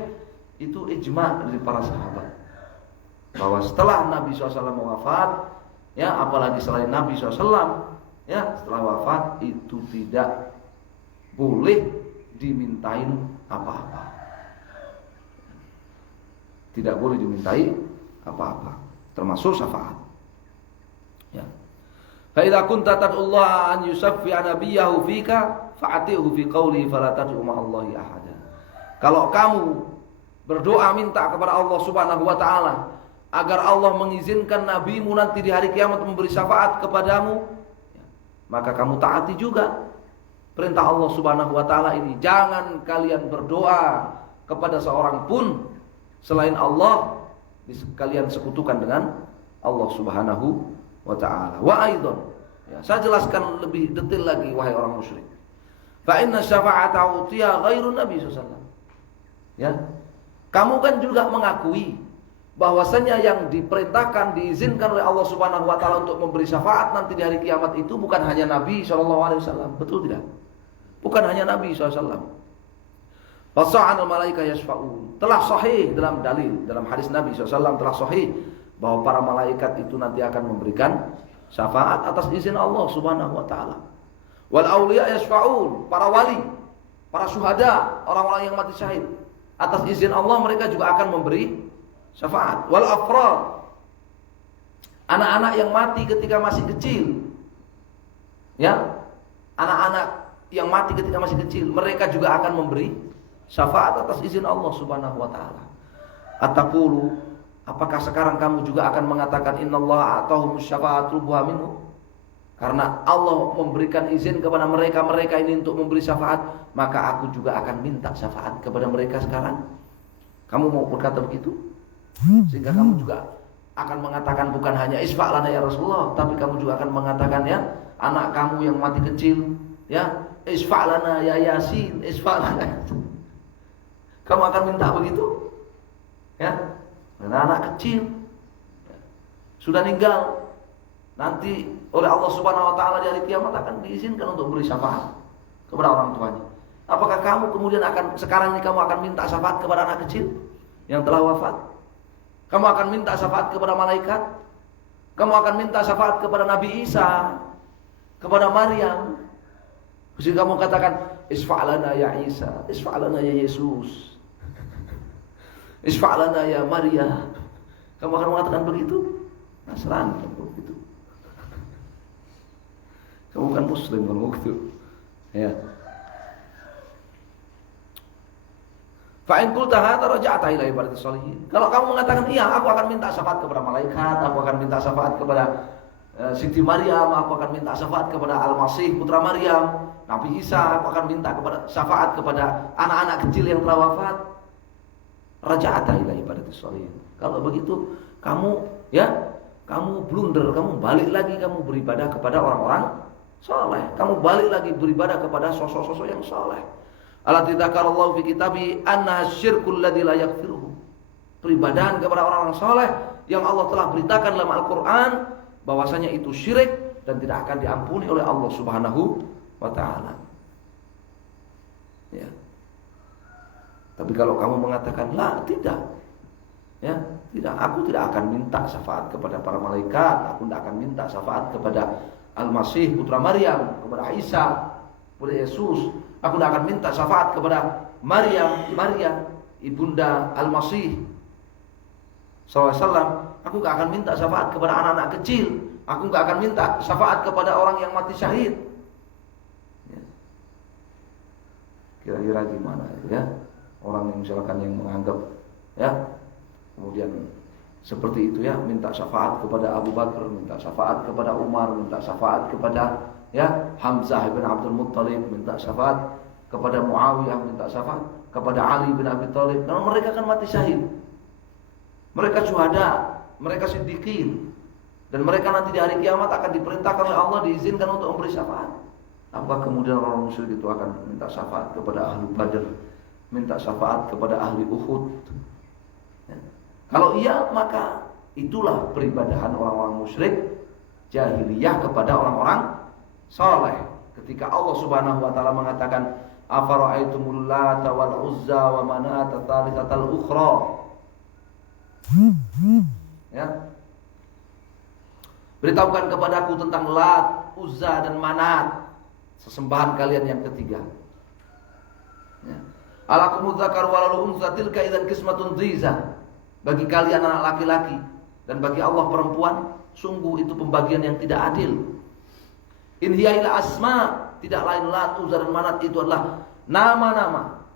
itu ijma dari para sahabat bahwa setelah Nabi SAW wafat, ya apalagi selain Nabi SAW, ya setelah wafat itu tidak boleh dimintain apa-apa. Tidak boleh dimintai apa-apa, termasuk syafaat. Ya. Fa idza kunta tad'ullaha an yusaffi'a nabiyahu fika fa'atihu fi qawli fala tad'u ma'allahi ahada. Kalau kamu berdoa minta kepada Allah Subhanahu wa taala agar Allah mengizinkan nabimu nanti di hari kiamat memberi syafaat kepadamu, maka kamu taati juga perintah Allah Subhanahu wa taala ini. Jangan kalian berdoa kepada seorang pun selain Allah, kalian sekutukan dengan Allah Subhanahu wa taala. Wa aidan, ya, saya jelaskan lebih detail lagi wahai orang musyrik. Fa inna syafa'ata utiya ghairu Nabi sallallahu alaihi wasallam. Ya. Kamu kan juga mengakui bahwasanya yang diperintahkan, diizinkan oleh Allah Subhanahu wa taala untuk memberi syafaat nanti di hari kiamat itu bukan hanya Nabi sallallahu alaihi wasallam. Betul tidak? Bukan hanya Nabi sallallahu alaihi wasallam. Fasa'anul malaika yasfa'un. Telah sahih dalam dalil, dalam hadis Nabi sallallahu alaihi wasallam telah sahih bahwa para malaikat itu nanti akan memberikan syafaat atas izin Allah Subhanahu wa taala. Wal auliya yasfa'un, para wali, para syuhada, orang-orang yang mati syahid, atas izin Allah mereka juga akan memberi syafaat. Wal afrad, anak-anak yang mati ketika masih kecil, ya, anak-anak yang mati ketika masih kecil, mereka juga akan memberi syafaat atas izin Allah Subhanahu wa taala. Ataqulu, apakah sekarang kamu juga akan mengatakan innallaha atahumus syafa'atul buha minhu? Karena Allah memberikan izin kepada mereka ini untuk memberi syafaat, maka aku juga akan minta syafaat kepada mereka sekarang. Kamu mau berkata begitu? Sehingga kamu juga akan mengatakan bukan hanya isfa' lana ya Rasulullah, tapi kamu juga akan mengatakan ya anak kamu yang mati kecil, ya isfa' lana ya Yasin, isfa' lana. Kamu akan minta begitu? Ya, anak kecil sudah meninggal, nanti oleh Allah Subhanahu wa taala di hari kiamat akan diizinkan untuk beri syafaat kepada orang tuanya. Apakah kamu kemudian sekarang ini kamu akan minta syafaat kepada anak kecil yang telah wafat? Kamu akan minta syafaat kepada malaikat? Kamu akan minta syafaat kepada Nabi Isa, kepada Maryam? Mesti kamu katakan, isfa'lana ya Isa, isfa'lana ya Yesus, isfa'lana ya Maria. Kamu akan mengatakan begitu? Nasrani begitu. Kamu bukan Muslim kalau begitu. Ya. Fa'in qulta hadza raja'ta ila ibadatis sholihin. Kalau kamu mengatakan iya, aku akan minta syafaat kepada malaikat, aku akan minta syafaat kepada Siti Maryam, aku akan minta syafaat kepada Al-Masih putra Maryam, Nabi Isa, aku akan minta syafaat kepada anak-anak kecil yang telah wafat. Raja'ta ila ibadatis sholihin. Kalau begitu kamu blunder, kamu balik lagi kamu beribadah kepada orang-orang saleh. Kamu balik lagi beribadah kepada sosok-sosok yang saleh. Allati dzakarallahu fi kitabi anna syirkul ladzi la yaghfiruhu. Peribadahan kepada orang-orang saleh yang Allah telah beritakan dalam Al-Qur'an bahwasanya itu syirik dan tidak akan diampuni oleh Allah Subhanahu wa taala. Ya. Tapi kalau kamu mengatakan la, tidak. Ya, tidak, aku tidak akan minta syafaat kepada para malaikat, aku tidak akan minta syafaat kepada Al-Masih putra Maryam, kepada Isa, kepada Yesus. Aku tidak akan minta syafaat kepada Maria, ibunda Al-Masih SAW. Aku tidak akan minta syafaat kepada anak-anak kecil. Aku tidak akan minta syafaat kepada orang yang mati syahid. Ya. Kira-kira gimana ya? Orang yang misalkan yang menganggap ya, kemudian seperti itu ya, minta syafaat kepada Abu Bakar, minta syafaat kepada Umar, minta syafaat kepada ya Hamzah bin Abdul Muttalib, minta syafaat kepada Muawiyah, minta syafaat kepada Ali bin Abi Thalib. Karena mereka kan mati syahid, mereka syuhada, mereka siddiqin, dan mereka nanti di hari kiamat akan diperintahkan oleh Allah, diizinkan untuk memberi syafaat. Apakah kemudian orang musyrik itu akan minta syafaat kepada ahli Badr, minta syafaat kepada ahli Uhud? Ya. Kalau iya, maka itulah peribadahan orang-orang musyrik jahiliyah kepada orang-orang saleh. Ketika Allah Subhanahu wa taala mengatakan afara'aitumul lata wal uzza wa manata tsalitsatal ukhra. Ya. Beritahukan kepadaku tentang Lat, Uzza dan Manat, sesembahan kalian yang ketiga. Ya. Alakumuz zakar walal unsa tilka idzan qismatun dhiza. Bagi kalian anak laki-laki dan bagi Allah perempuan, sungguh itu pembagian yang tidak adil. In hiya illa asma, tidak lain Lat, Uzza dan Manat itu adalah nama-nama.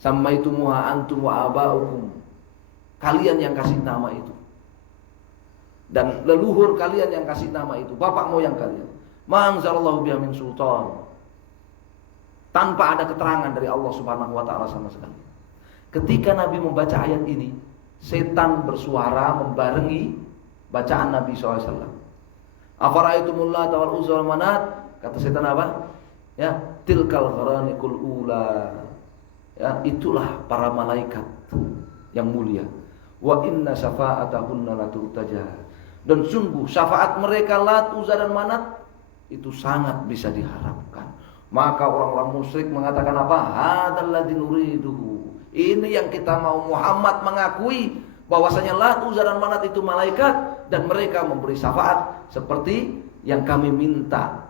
Sammaitumuha antum wa aba'ukum. Kalian yang kasih nama itu. Dan leluhur kalian yang kasih nama itu, bapak moyang kalian. Ma anzalallahu biha min sultan. Tanpa ada keterangan dari Allah Subhanahu wa taala sama sekali. Ketika Nabi membaca ayat ini, setan bersuara membarengi bacaan Nabi SAW. Afara'aitumul lata wal uzza wal manat, kata setan apa? Ya, tilkal gharanikul ula. Ya, itulah para malaikat yang mulia. Wa inna syafa'atahunna laturtaja. Dan sungguh syafaat mereka Lat, Uzza dan Manat itu sangat bisa diharapkan. Maka orang-orang musyrik mengatakan apa? Hadzal ladzi nuriduhu. Ini yang kita mau. Muhammad mengakui bahwasanya Lat, Uzza dan Manat itu malaikat dan mereka memberi syafaat seperti yang kami minta.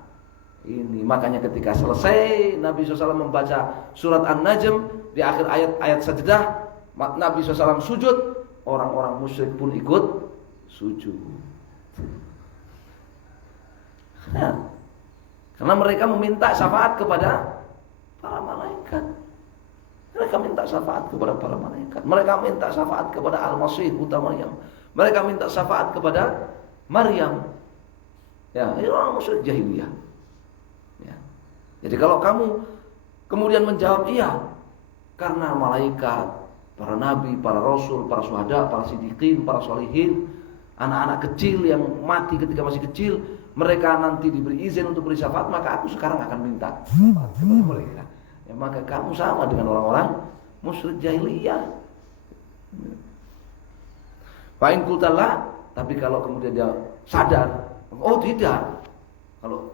Ini makanya ketika selesai Nabi SAW membaca surat An-Najm, di akhir ayat-ayat sajdah Nabi SAW sujud, orang-orang musyrik pun ikut sujud. Ya. Karena mereka meminta syafaat kepada para malaikat. Mereka minta syafaat kepada para malaikat. Mereka minta syafaat kepada Al-Masih putra Maryam. Mereka minta syafaat kepada Maryam. Ya, ini orang musyrik jahiliyah. Ya. Jadi kalau kamu kemudian menjawab iya, karena malaikat, para nabi, para rasul, para syuhada, para siddiqin, para sholihin, anak-anak kecil yang mati ketika masih kecil, mereka nanti diberi izin untuk beri syafaat, maka aku sekarang akan minta syafaat kepada mereka. Ya, maka kamu sama dengan orang-orang musyrik jahiliyah. Fa in qultala, tapi kalau kemudian dia sadar, oh tidak.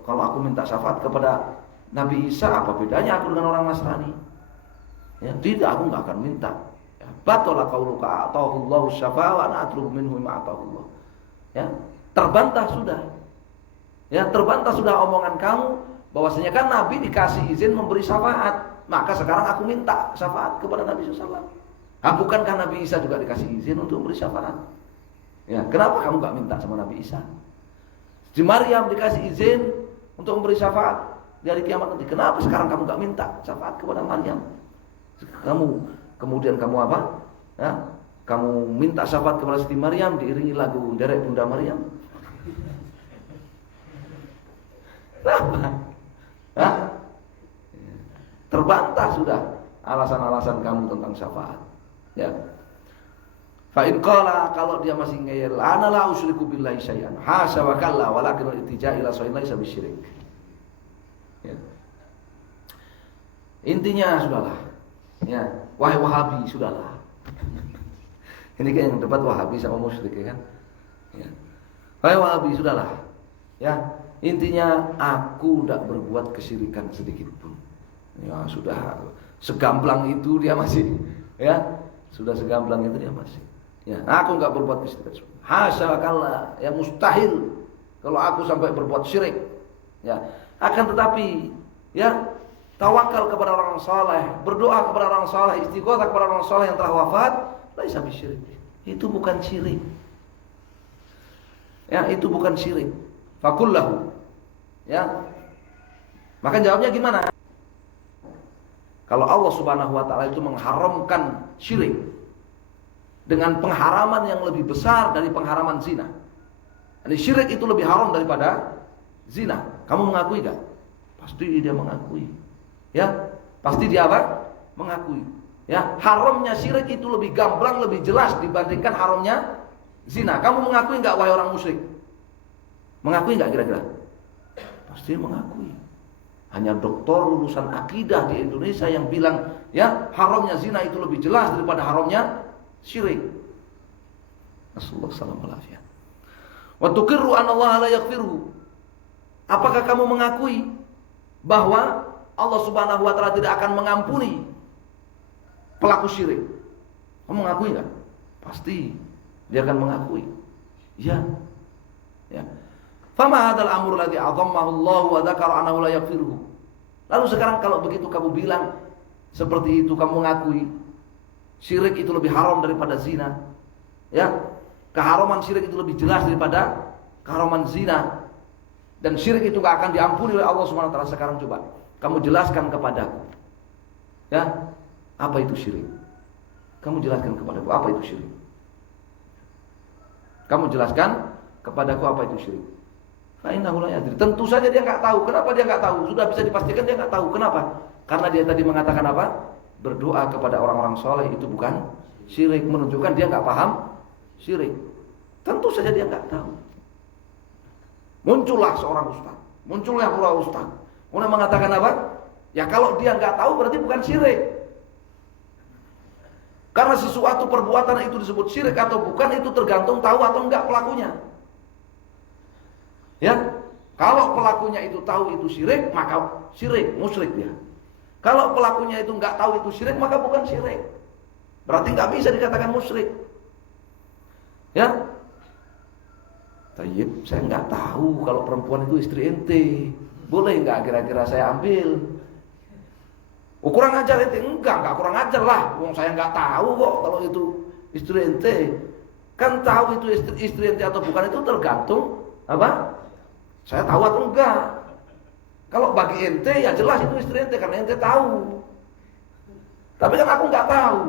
Kalau aku minta syafaat kepada Nabi Isa, apa bedanya aku dengan orang Nasrani? Ya, tidak, aku enggak akan minta. Ya, batala qauluka atahullahu syafa'a wa ana atlubu minhu ma atahullah. Ya, terbantah sudah. Ya, terbantah sudah omongan kamu bahwasanya kan Nabi dikasih izin memberi syafaat, maka sekarang aku minta syafaat kepada Nabi SAW. Bukankah Nabi Isa juga dikasih izin untuk memberi syafaat? Ya, kenapa kamu enggak minta sama Nabi Isa? Di Maryam dikasih izin untuk memberi syafaat di hari kiamat nanti. Kenapa sekarang kamu enggak minta syafaat kepada Maryam? Kemudian kamu apa? Ya, kamu minta syafaat kepada Siti Maryam diiringi lagu Derek Bunda Maryam. Kenapa? Hah? Terbantah sudah alasan-alasan kamu tentang syafaat. Ya. Fa in qala, kalau dia masih ngeyel, ana la usyriku billahi syai'an. Hasya wa kalla walakin al-ittija' ila shay'in laisa bisyirik. Ya. Intinya sudahlah. Ya, wahai Wahabi, sudahlah. Ini kan yang debat Wahabi sama musyrik ya kan? Ya. Wahai Wahabi, sudahlah. Ya, intinya aku tidak berbuat kesyirikan sedikit pun. Ya, sudah segamblang itu dia masih. Ya, sudah segamblang itu dia masih. Ya, aku enggak berbuat kesyirikan. Hasya kalla, ya mustahil kalau aku sampai berbuat syirik. Ya, akan tetapi ya tawakal kepada orang saleh, berdoa kepada orang saleh, istighatsah kepada orang saleh yang telah wafat, laisa bisyirik. Itu bukan syirik. Ya, itu bukan syirik. Fakullahu. Ya. Maka jawabnya gimana? Kalau Allah Subhanahu wa taala itu mengharamkan syirik dengan pengharaman yang lebih besar dari pengharaman zina. Jadi syirik itu lebih haram daripada zina. Kamu mengakui enggak? Pasti dia mengakui. Ya, pasti dia apa? Mengakui. Ya, haramnya syirik itu lebih gamblang, lebih jelas dibandingkan haramnya zina. Kamu mengakui enggak wahai orang musyrik? Mengakui enggak kira-kira? Pasti mengakui. Hanya doktor lulusan akidah di Indonesia yang bilang, ya, haramnya zina itu lebih jelas daripada haramnya syirik. Nasallahu alaihi wasallam. Wa tuqirru anna Allah la yaghfiru. Apakah kamu mengakui bahwa Allah Subhanahu wa taala tidak akan mengampuni pelaku syirik? Kamu mengakui enggak? Pasti dia akan mengakui. Ya. Ya. Fama hadzal amru alladhi 'azamahu Allah wa dzakara annahu la yaghfiruhu. Lalu sekarang kalau begitu kamu bilang seperti itu, kamu mengakui syirik itu lebih haram daripada zina. Ya. Keharaman syirik itu lebih jelas daripada keharaman zina. Dan syirik itu gak akan diampuni oleh Allah Subhanahu wa taala. Sekarang coba kamu jelaskan kepadaku. Ya, apa itu syirik? Kamu jelaskan kepadaku apa itu syirik? Kamu jelaskan kepadaku apa itu syirik? Fa innahu la yadri. Tentu saja dia enggak tahu. Kenapa dia enggak tahu? Sudah bisa dipastikan dia enggak tahu. Kenapa? Karena dia tadi mengatakan apa? Berdoa kepada orang-orang soleh itu bukan syirik, menunjukkan dia enggak paham syirik. Tentu saja dia enggak tahu. Muncullah seorang ustaz, muncullah pula ustaz. Kemudian mengatakan apa? Ya kalau dia enggak tahu berarti bukan syirik. Karena sesuatu perbuatan itu disebut syirik atau bukan itu tergantung tahu atau enggak pelakunya. Ya, kalau pelakunya itu tahu itu syirik, maka syirik, musyrik dia. Kalau pelakunya itu enggak tahu itu syirik, maka bukan syirik. Berarti enggak bisa dikatakan musyrik. Ya. Tayyib, saya enggak tahu kalau perempuan itu istri ente. Boleh enggak kira-kira saya ambil? Oh, kurang ajar ente? Enggak kurang ajar lah. Wong saya enggak tahu kok kalau itu istri ente. Kan tahu itu istri ente atau bukan itu tergantung apa? Saya tahu atau enggak. Kalau bagi ente ya jelas itu istri ente karena ente tahu. Tapi kan aku enggak tahu.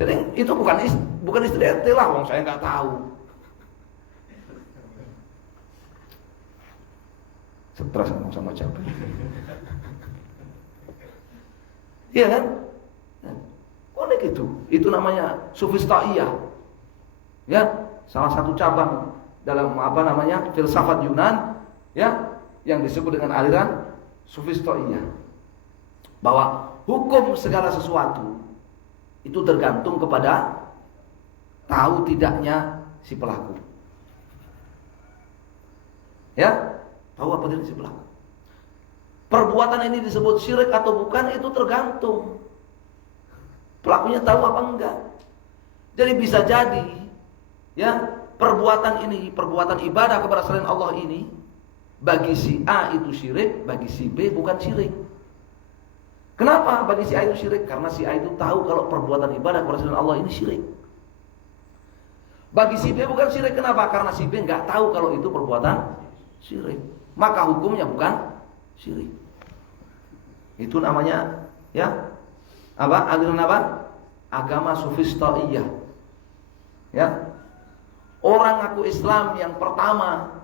Jadi itu bukan istri ente lah, wong saya enggak tahu. Stres ngomong sama capek. Iya kan? Unik itu. Itu namanya sufistaiyah. Ya, salah satu cabang dalam apa namanya? Filsafat Yunan, ya, yang disebut dengan aliran sufistaiyah. Bahwa hukum segala sesuatu Itu tergantung kepada tahu tidaknya si pelaku. Ya, tahu apa tidak si pelaku. Perbuatan ini disebut syirik atau bukan itu tergantung pelakunya tahu apa enggak. Jadi bisa jadi ya, perbuatan ini, perbuatan ibadah kepada selain Allah ini bagi si A itu syirik, bagi si B bukan syirik. Kenapa bagi si A itu syirik? Karena si A itu tahu kalau perbuatan ibadah kepada selain Allah ini syirik. Bagi si B bukan syirik. Kenapa? Karena si B enggak tahu kalau itu perbuatan syirik. Maka hukumnya bukan syirik. Itu namanya ya apa? Aliran apa? Agama Sufistaiyah. Ya. Orang ngaku Islam yang pertama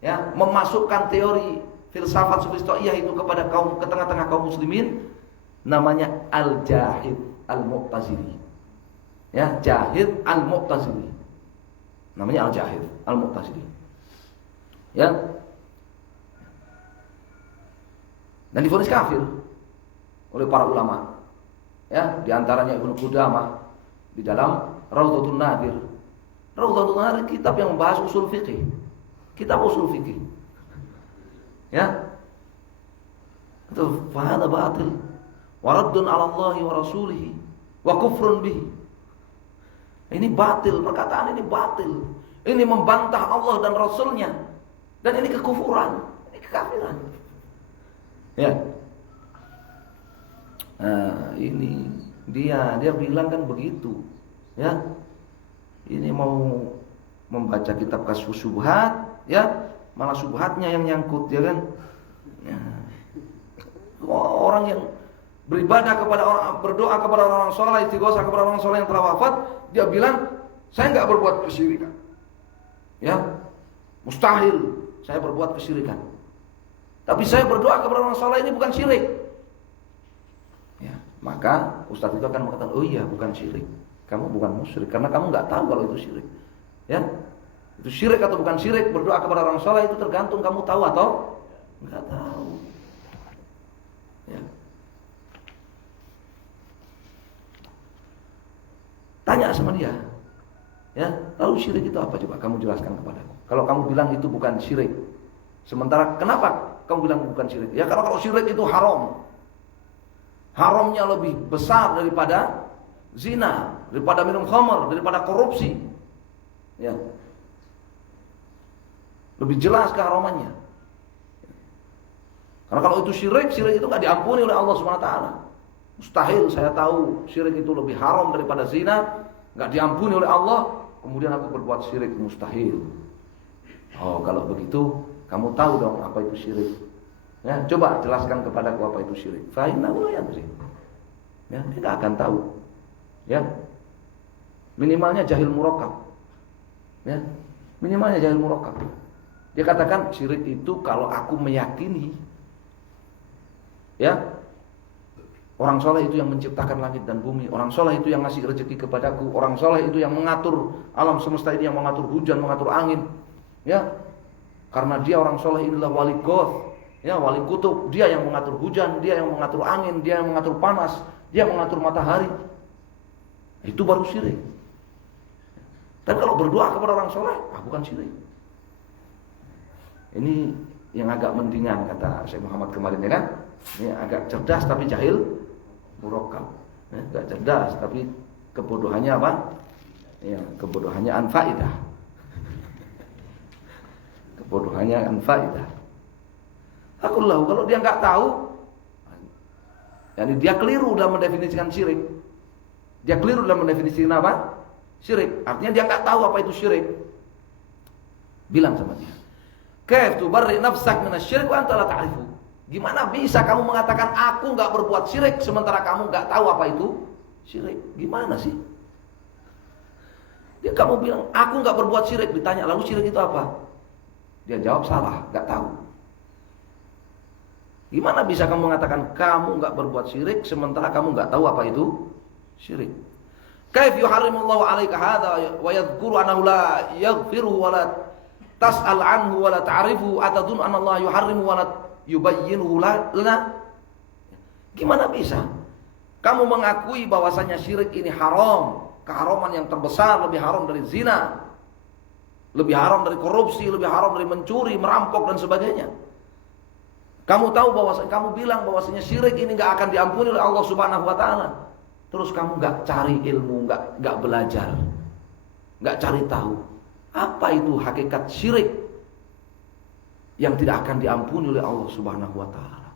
ya memasukkan teori filsafat Sufistaiyah itu kepada kaum, ke tengah-tengah kaum muslimin, namanya Al-Jahid Al-Mu'tazili. Ya, Jahid Al-Mu'tazili. Namanya Al-Jahid Al-Mu'tazili. Ya. Dan divonis kafir oleh para ulama. Ya, di antaranya Ibnu Qudamah di dalam Raudhatun Nadir. Raudhatun Nadir kitab yang membahas usul fikih. Kitab usul fikih. Ya. Itu fahada batil wa raddun 'ala Allah wa rasulih wa kufrun bihi. Ini batil, perkataan ini batil. Ini membantah Allah dan Rasulnya. Dan ini kekufuran, ini kekafiran. Ya. Nah, ini dia bilang kan begitu. Ya. Ini mau membaca kitab Kasyfus Syubhat, ya, malah syubhatnya yang nyangkut, ya kan? Ya. Orang yang beribadah kepada orang, berdoa kepada orang soleh, istighosah kepada orang soleh yang telah wafat, dia bilang, saya enggak berbuat kesyirikan. Ya. Mustahil saya berbuat kesyirikan. Tapi saya berdoa kepada orang soleh ini bukan syirik. Ya, maka ustaz itu akan mengatakan, oh iya bukan syirik. Kamu bukan musyrik karena kamu nggak tahu kalau itu syirik. Ya, itu syirik atau bukan syirik, berdoa kepada orang soleh itu tergantung kamu tahu atau nggak tahu. Ya. Tanya sama dia. Ya, lalu syirik itu apa, coba kamu jelaskan kepadaku. Kalau kamu bilang itu bukan syirik, sementara kenapa kamu bilang bukan syirik? Ya karena kalau syirik itu haram. Haramnya lebih besar daripada zina, daripada minum khamar, daripada korupsi. Ya. Lebih jelas keharamannya. Karena kalau itu syirik, syirik itu enggak diampuni oleh Allah Subhanahu wa taala. Mustahil saya tahu syirik itu lebih haram daripada zina, enggak diampuni oleh Allah, kemudian aku berbuat syirik, mustahil. Oh, kalau begitu kamu tahu dong apa itu syirik. Ya, coba jelaskan kepadaku apa itu syirik. Fa innahu la yadri. Ya, dia enggak akan tahu. Ya. Minimalnya jahil murakkab. Ya. Minimalnya jahil murakkab. Dia katakan syirik itu kalau aku meyakini ya, orang soleh itu yang menciptakan langit dan bumi, orang soleh itu yang ngasih rezeki kepadaku, orang soleh itu yang mengatur alam semesta ini, yang mengatur hujan, mengatur angin. Ya, karena dia orang soleh inilah wali goth, ya, wali kutub, dia yang mengatur hujan, dia yang mengatur angin, dia yang mengatur panas, dia mengatur matahari. Itu baru syirik. Tapi kalau berdoa kepada orang soleh, bukan syirik. Ini yang agak mendingan kata Syekh Muhammad kemarin, ya kan? Ini agak cerdas tapi jahil murakkab. Ya, agak cerdas tapi kebodohannya apa? Ya, kebodohannya anfaidah. Kebodohannya anfaidah. Akullahu, kalau dia enggak tahu, yani dia keliru dalam mendefinisikan syirik. Dia keliru dalam mendefinisikan apa? Syirik. Artinya dia enggak tahu apa itu syirik. Bilang sama dia, "Kaif tubarri nafsak minasy-syirik wa anta la ta'rifu?" Gimana bisa kamu mengatakan aku enggak berbuat syirik sementara kamu enggak tahu apa itu syirik? Gimana sih? Dia kamu bilang aku enggak berbuat syirik, ditanya lalu syirik itu apa? Dia jawab salah, enggak tahu. Gimana bisa kamu mengatakan kamu enggak berbuat syirik sementara kamu enggak tahu apa itu syirik? Kaif yuharrimullahu 'alaika hadza wa yadhkuru annahu la yaghfiru wa la tas'al anhu wa la ta'rifu atadun anna Allah yuharrimu wa la yubayyinuhu lana? Gimana bisa Kamu mengakui bahwasanya syirik ini haram, keharaman yang terbesar, lebih haram dari zina, lebih haram dari korupsi, lebih haram dari mencuri, merampok dan sebagainya. Kamu tahu bahwasanya, kamu bilang bahwasanya syirik ini nggak akan diampuni oleh Allah Subhanahu wa taala. Terus kamu nggak cari ilmu, nggak belajar, nggak cari tahu apa itu hakikat syirik yang tidak akan diampuni oleh Allah Subhanahu wa taala.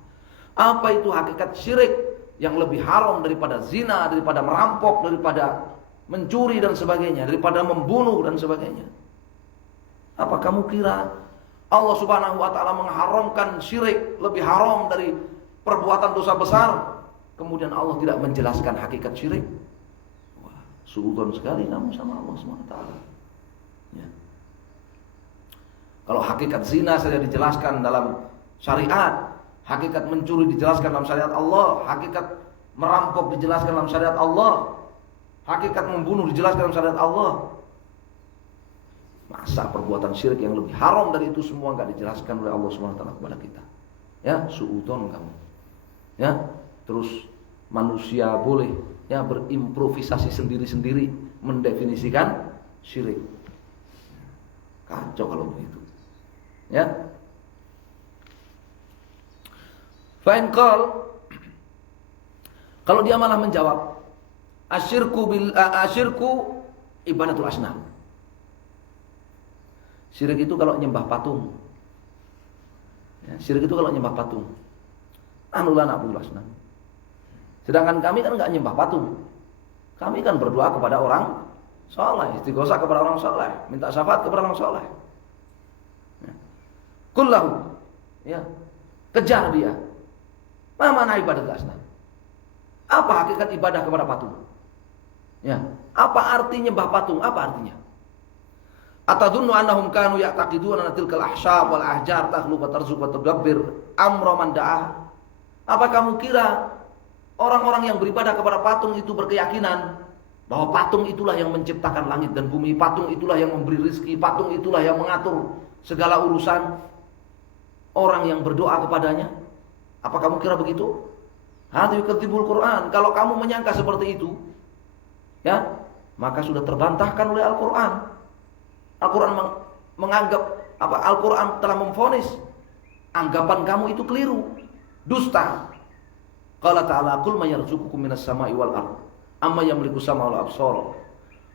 Apa itu hakikat syirik yang lebih haram daripada zina, daripada merampok, daripada mencuri dan sebagainya, daripada membunuh dan sebagainya. Apa kamu kira Allah Subhanahu wa taala mengharamkan syirik lebih haram dari perbuatan dosa besar? Kemudian Allah tidak menjelaskan hakikat syirik. Wah, suudzon sekali kamu sama Allah Subhanahu wa taala. Ya. Kalau hakikat zina saja dijelaskan dalam syariat, hakikat mencuri dijelaskan dalam syariat Allah, hakikat merampok dijelaskan dalam syariat Allah, hakikat membunuh dijelaskan dalam syariat Allah. Masa perbuatan syirik yang lebih haram dari itu semua enggak dijelaskan oleh Allah Subhanahu wa taala kepada kita? Ya, suudzon kamu. Ya, terus manusia boleh ya berimprovisasi sendiri-sendiri mendefinisikan syirik. Kacau kalau begitu. Ya. Fa'in qal, kalau dia malah menjawab asyirku ibadatul asnam. Syirik itu kalau nyembah patung. Ya, syirik itu kalau nyembah patung. Anulah na'budul asnam. Sedangkan kami kan enggak nyembah patung. Kami kan berdoa kepada orang saleh, istighosah kepada orang saleh, minta syafaat kepada orang saleh. Ya. Kullahu, ya. Kejar dia. Mana ibadah asnam? Apa hakikat ibadah kepada patung? Ya. Apa arti nyembah patung? Apa artinya? Atadunnu annahum kanu ya'taqiduna anna tilkal ahsyab wal ahjar takhluqu wa tarzuqu wa tudabbir amra man da'ah. Apa kamu kira orang-orang yang beribadah kepada patung itu berkeyakinan bahwa patung itulah yang menciptakan langit dan bumi, patung itulah yang memberi rezeki, patung itulah yang mengatur segala urusan orang yang berdoa kepadanya? Apa kamu kira begitu? Hadza yukadzibul Quran. Kalau kamu menyangka seperti itu, ya, maka sudah terbantahkan oleh Al-Qur'an. Al-Quran menganggap apa? Al-Quran telah memvonis anggapan kamu itu keliru, dusta. Qala ta'ala qul may yarzuqukum minas sama'i wal ardh amma yamliku sam'a wal absara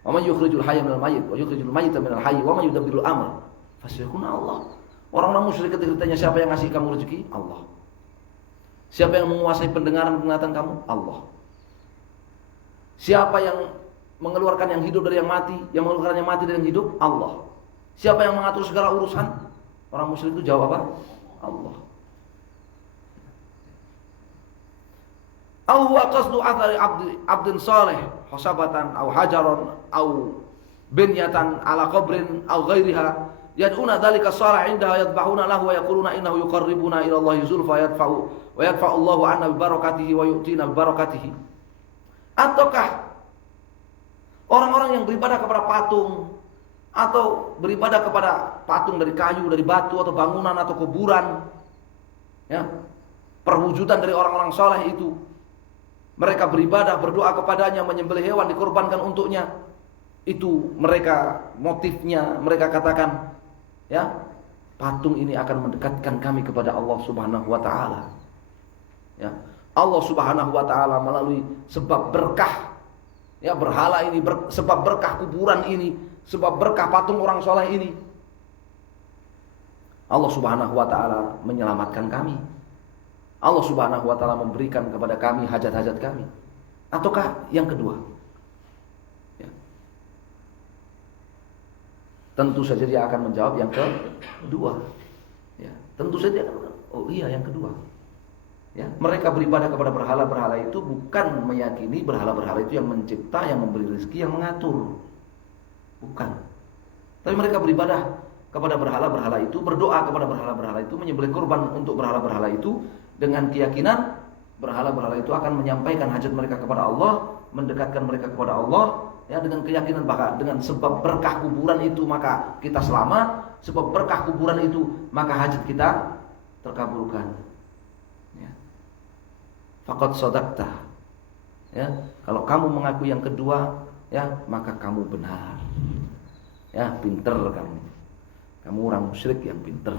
wa man yukhrijul hayya minal mayyit wa yukhrijul mayyita minal hayy wa man yudabbirul amr fasayakuna Allah. Orang-orang musyrik ketika ditanya siapa yang ngasih kamu rezeki? Allah. Siapa yang menguasai pendengaran penglihatan kamu? Allah. Siapa yang mengeluarkan yang hidup dari yang mati, yang mengeluarkan yang mati dari yang hidup? Allah. Siapa yang mengatur segala urusan? Orang musyrik itu jawab apa? Allah. Au huwa qasdu athari abdin salih hasabatan au hajaron au binyatan ala qabrin au ghairiha yad'una dzalika salih indaha yadbahuna lahu wa yaquluna innahu yuqarribuna ila Allah zulfa wa yadfa'u Allahu anna bi barakatihi wa yu'tina bi barakatihi. Ataukah orang-orang yang beribadah kepada patung atau beribadah kepada patung dari kayu, dari batu atau bangunan atau kuburan, ya, perwujudan dari orang-orang saleh itu, mereka beribadah, berdoa kepadanya, menyembelih hewan dikorbankan untuknya, itu mereka motifnya, mereka katakan, ya, patung ini akan mendekatkan kami kepada Allah Subhanahu wa taala. Ya, Allah Subhanahu wa taala melalui sebab berkah, ya, berhala ini, sebab berkah kuburan ini, sebab berkah patung orang soleh ini, Allah Subhanahu wa taala menyelamatkan kami. Allah Subhanahu wa taala memberikan kepada kami hajat-hajat kami. Ataukah yang kedua? Ya. Tentu saja dia akan menjawab yang kedua. Ya, tentu saja dia akan, oh iya yang kedua. Ya, mereka beribadah kepada berhala-berhala itu bukan meyakini berhala-berhala itu yang mencipta, yang memberi rezeki, yang mengatur. Bukan. Tapi mereka beribadah kepada berhala-berhala itu, berdoa kepada berhala-berhala itu, menyembelih kurban untuk berhala-berhala itu dengan keyakinan berhala-berhala itu akan menyampaikan hajat mereka kepada Allah, mendekatkan mereka kepada Allah, ya, dengan keyakinan bahwa dengan sebab berkah kuburan itu maka kita selamat, sebab berkah kuburan itu maka hajat kita terkabulkan. Faqad sadaqta. Ya, kalau kamu mengaku yang kedua, ya, maka kamu benar. Ya, pinter kamu. Kamu orang musyrik yang pinter.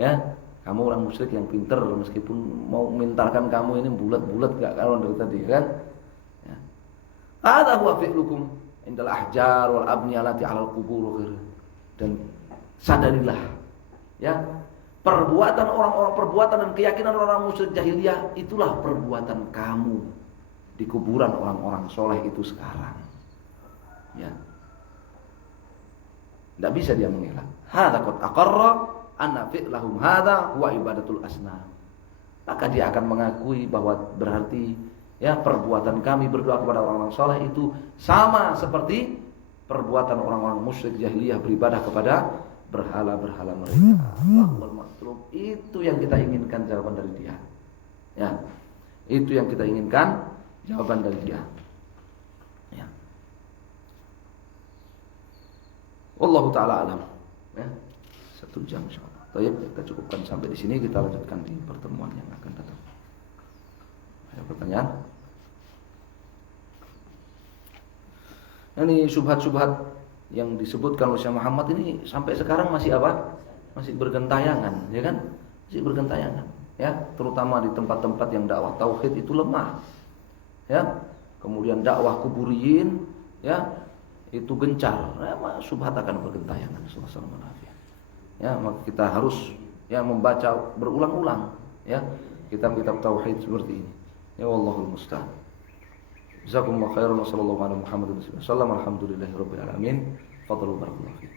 Ya, kamu orang musyrik yang pinter meskipun mau mintakan kamu ini bulat-bulat gak karuan dari tadi kan? Ya. Hadza huwa fi'lukum indal ahjar wal abniyati 'alal qubur. Dan sadarilah, ya, perbuatan orang-orang, perbuatan dan keyakinan orang musyrik jahiliyah itulah perbuatan kamu di kuburan orang-orang soleh itu sekarang. Ya, tidak bisa dia mengelak. Hadza qad aqarra anna fi'lahum hadza huwa ibadatul asnam. Maka dia akan mengakui bahwa berarti, ya, perbuatan kami berdoa kepada orang-orang soleh itu sama seperti perbuatan orang-orang musyrik jahiliyah beribadah kepada berhala-berhala mereka. Bahwal matlub, itu yang kita inginkan jawaban dari dia. Ya, itu yang kita inginkan jawaban dari dia. Ya. Wallahu taala alam. Ya. 1 jam insyaallah. Baik, kita cukupkan sampai di sini, kita lanjutkan di pertemuan yang akan datang. Ada pertanyaan? Ini syubhat-syubhat yang disebutkan oleh Syekh Muhammad ini sampai sekarang masih apa? Masih bergentayangan, ya kan? Masih bergentayangan, ya, terutama di tempat-tempat yang dakwah tauhid itu lemah. Ya. Kemudian dakwah kuburiyin, ya, itu gencar. Ya, syubhat akan bergentayangan. Sallallahu alaihi. Ya, maka kita harus, ya, membaca berulang-ulang, ya, kitab-kitab tauhid seperti ini. Ya, wallahul musta'an. Jazakumullahu khairan wa sallallahu ala Muhammadin sallallahu alaihi wasallam. Alhamdulillahirabbil alamin. Fadlu barakallahu fiik.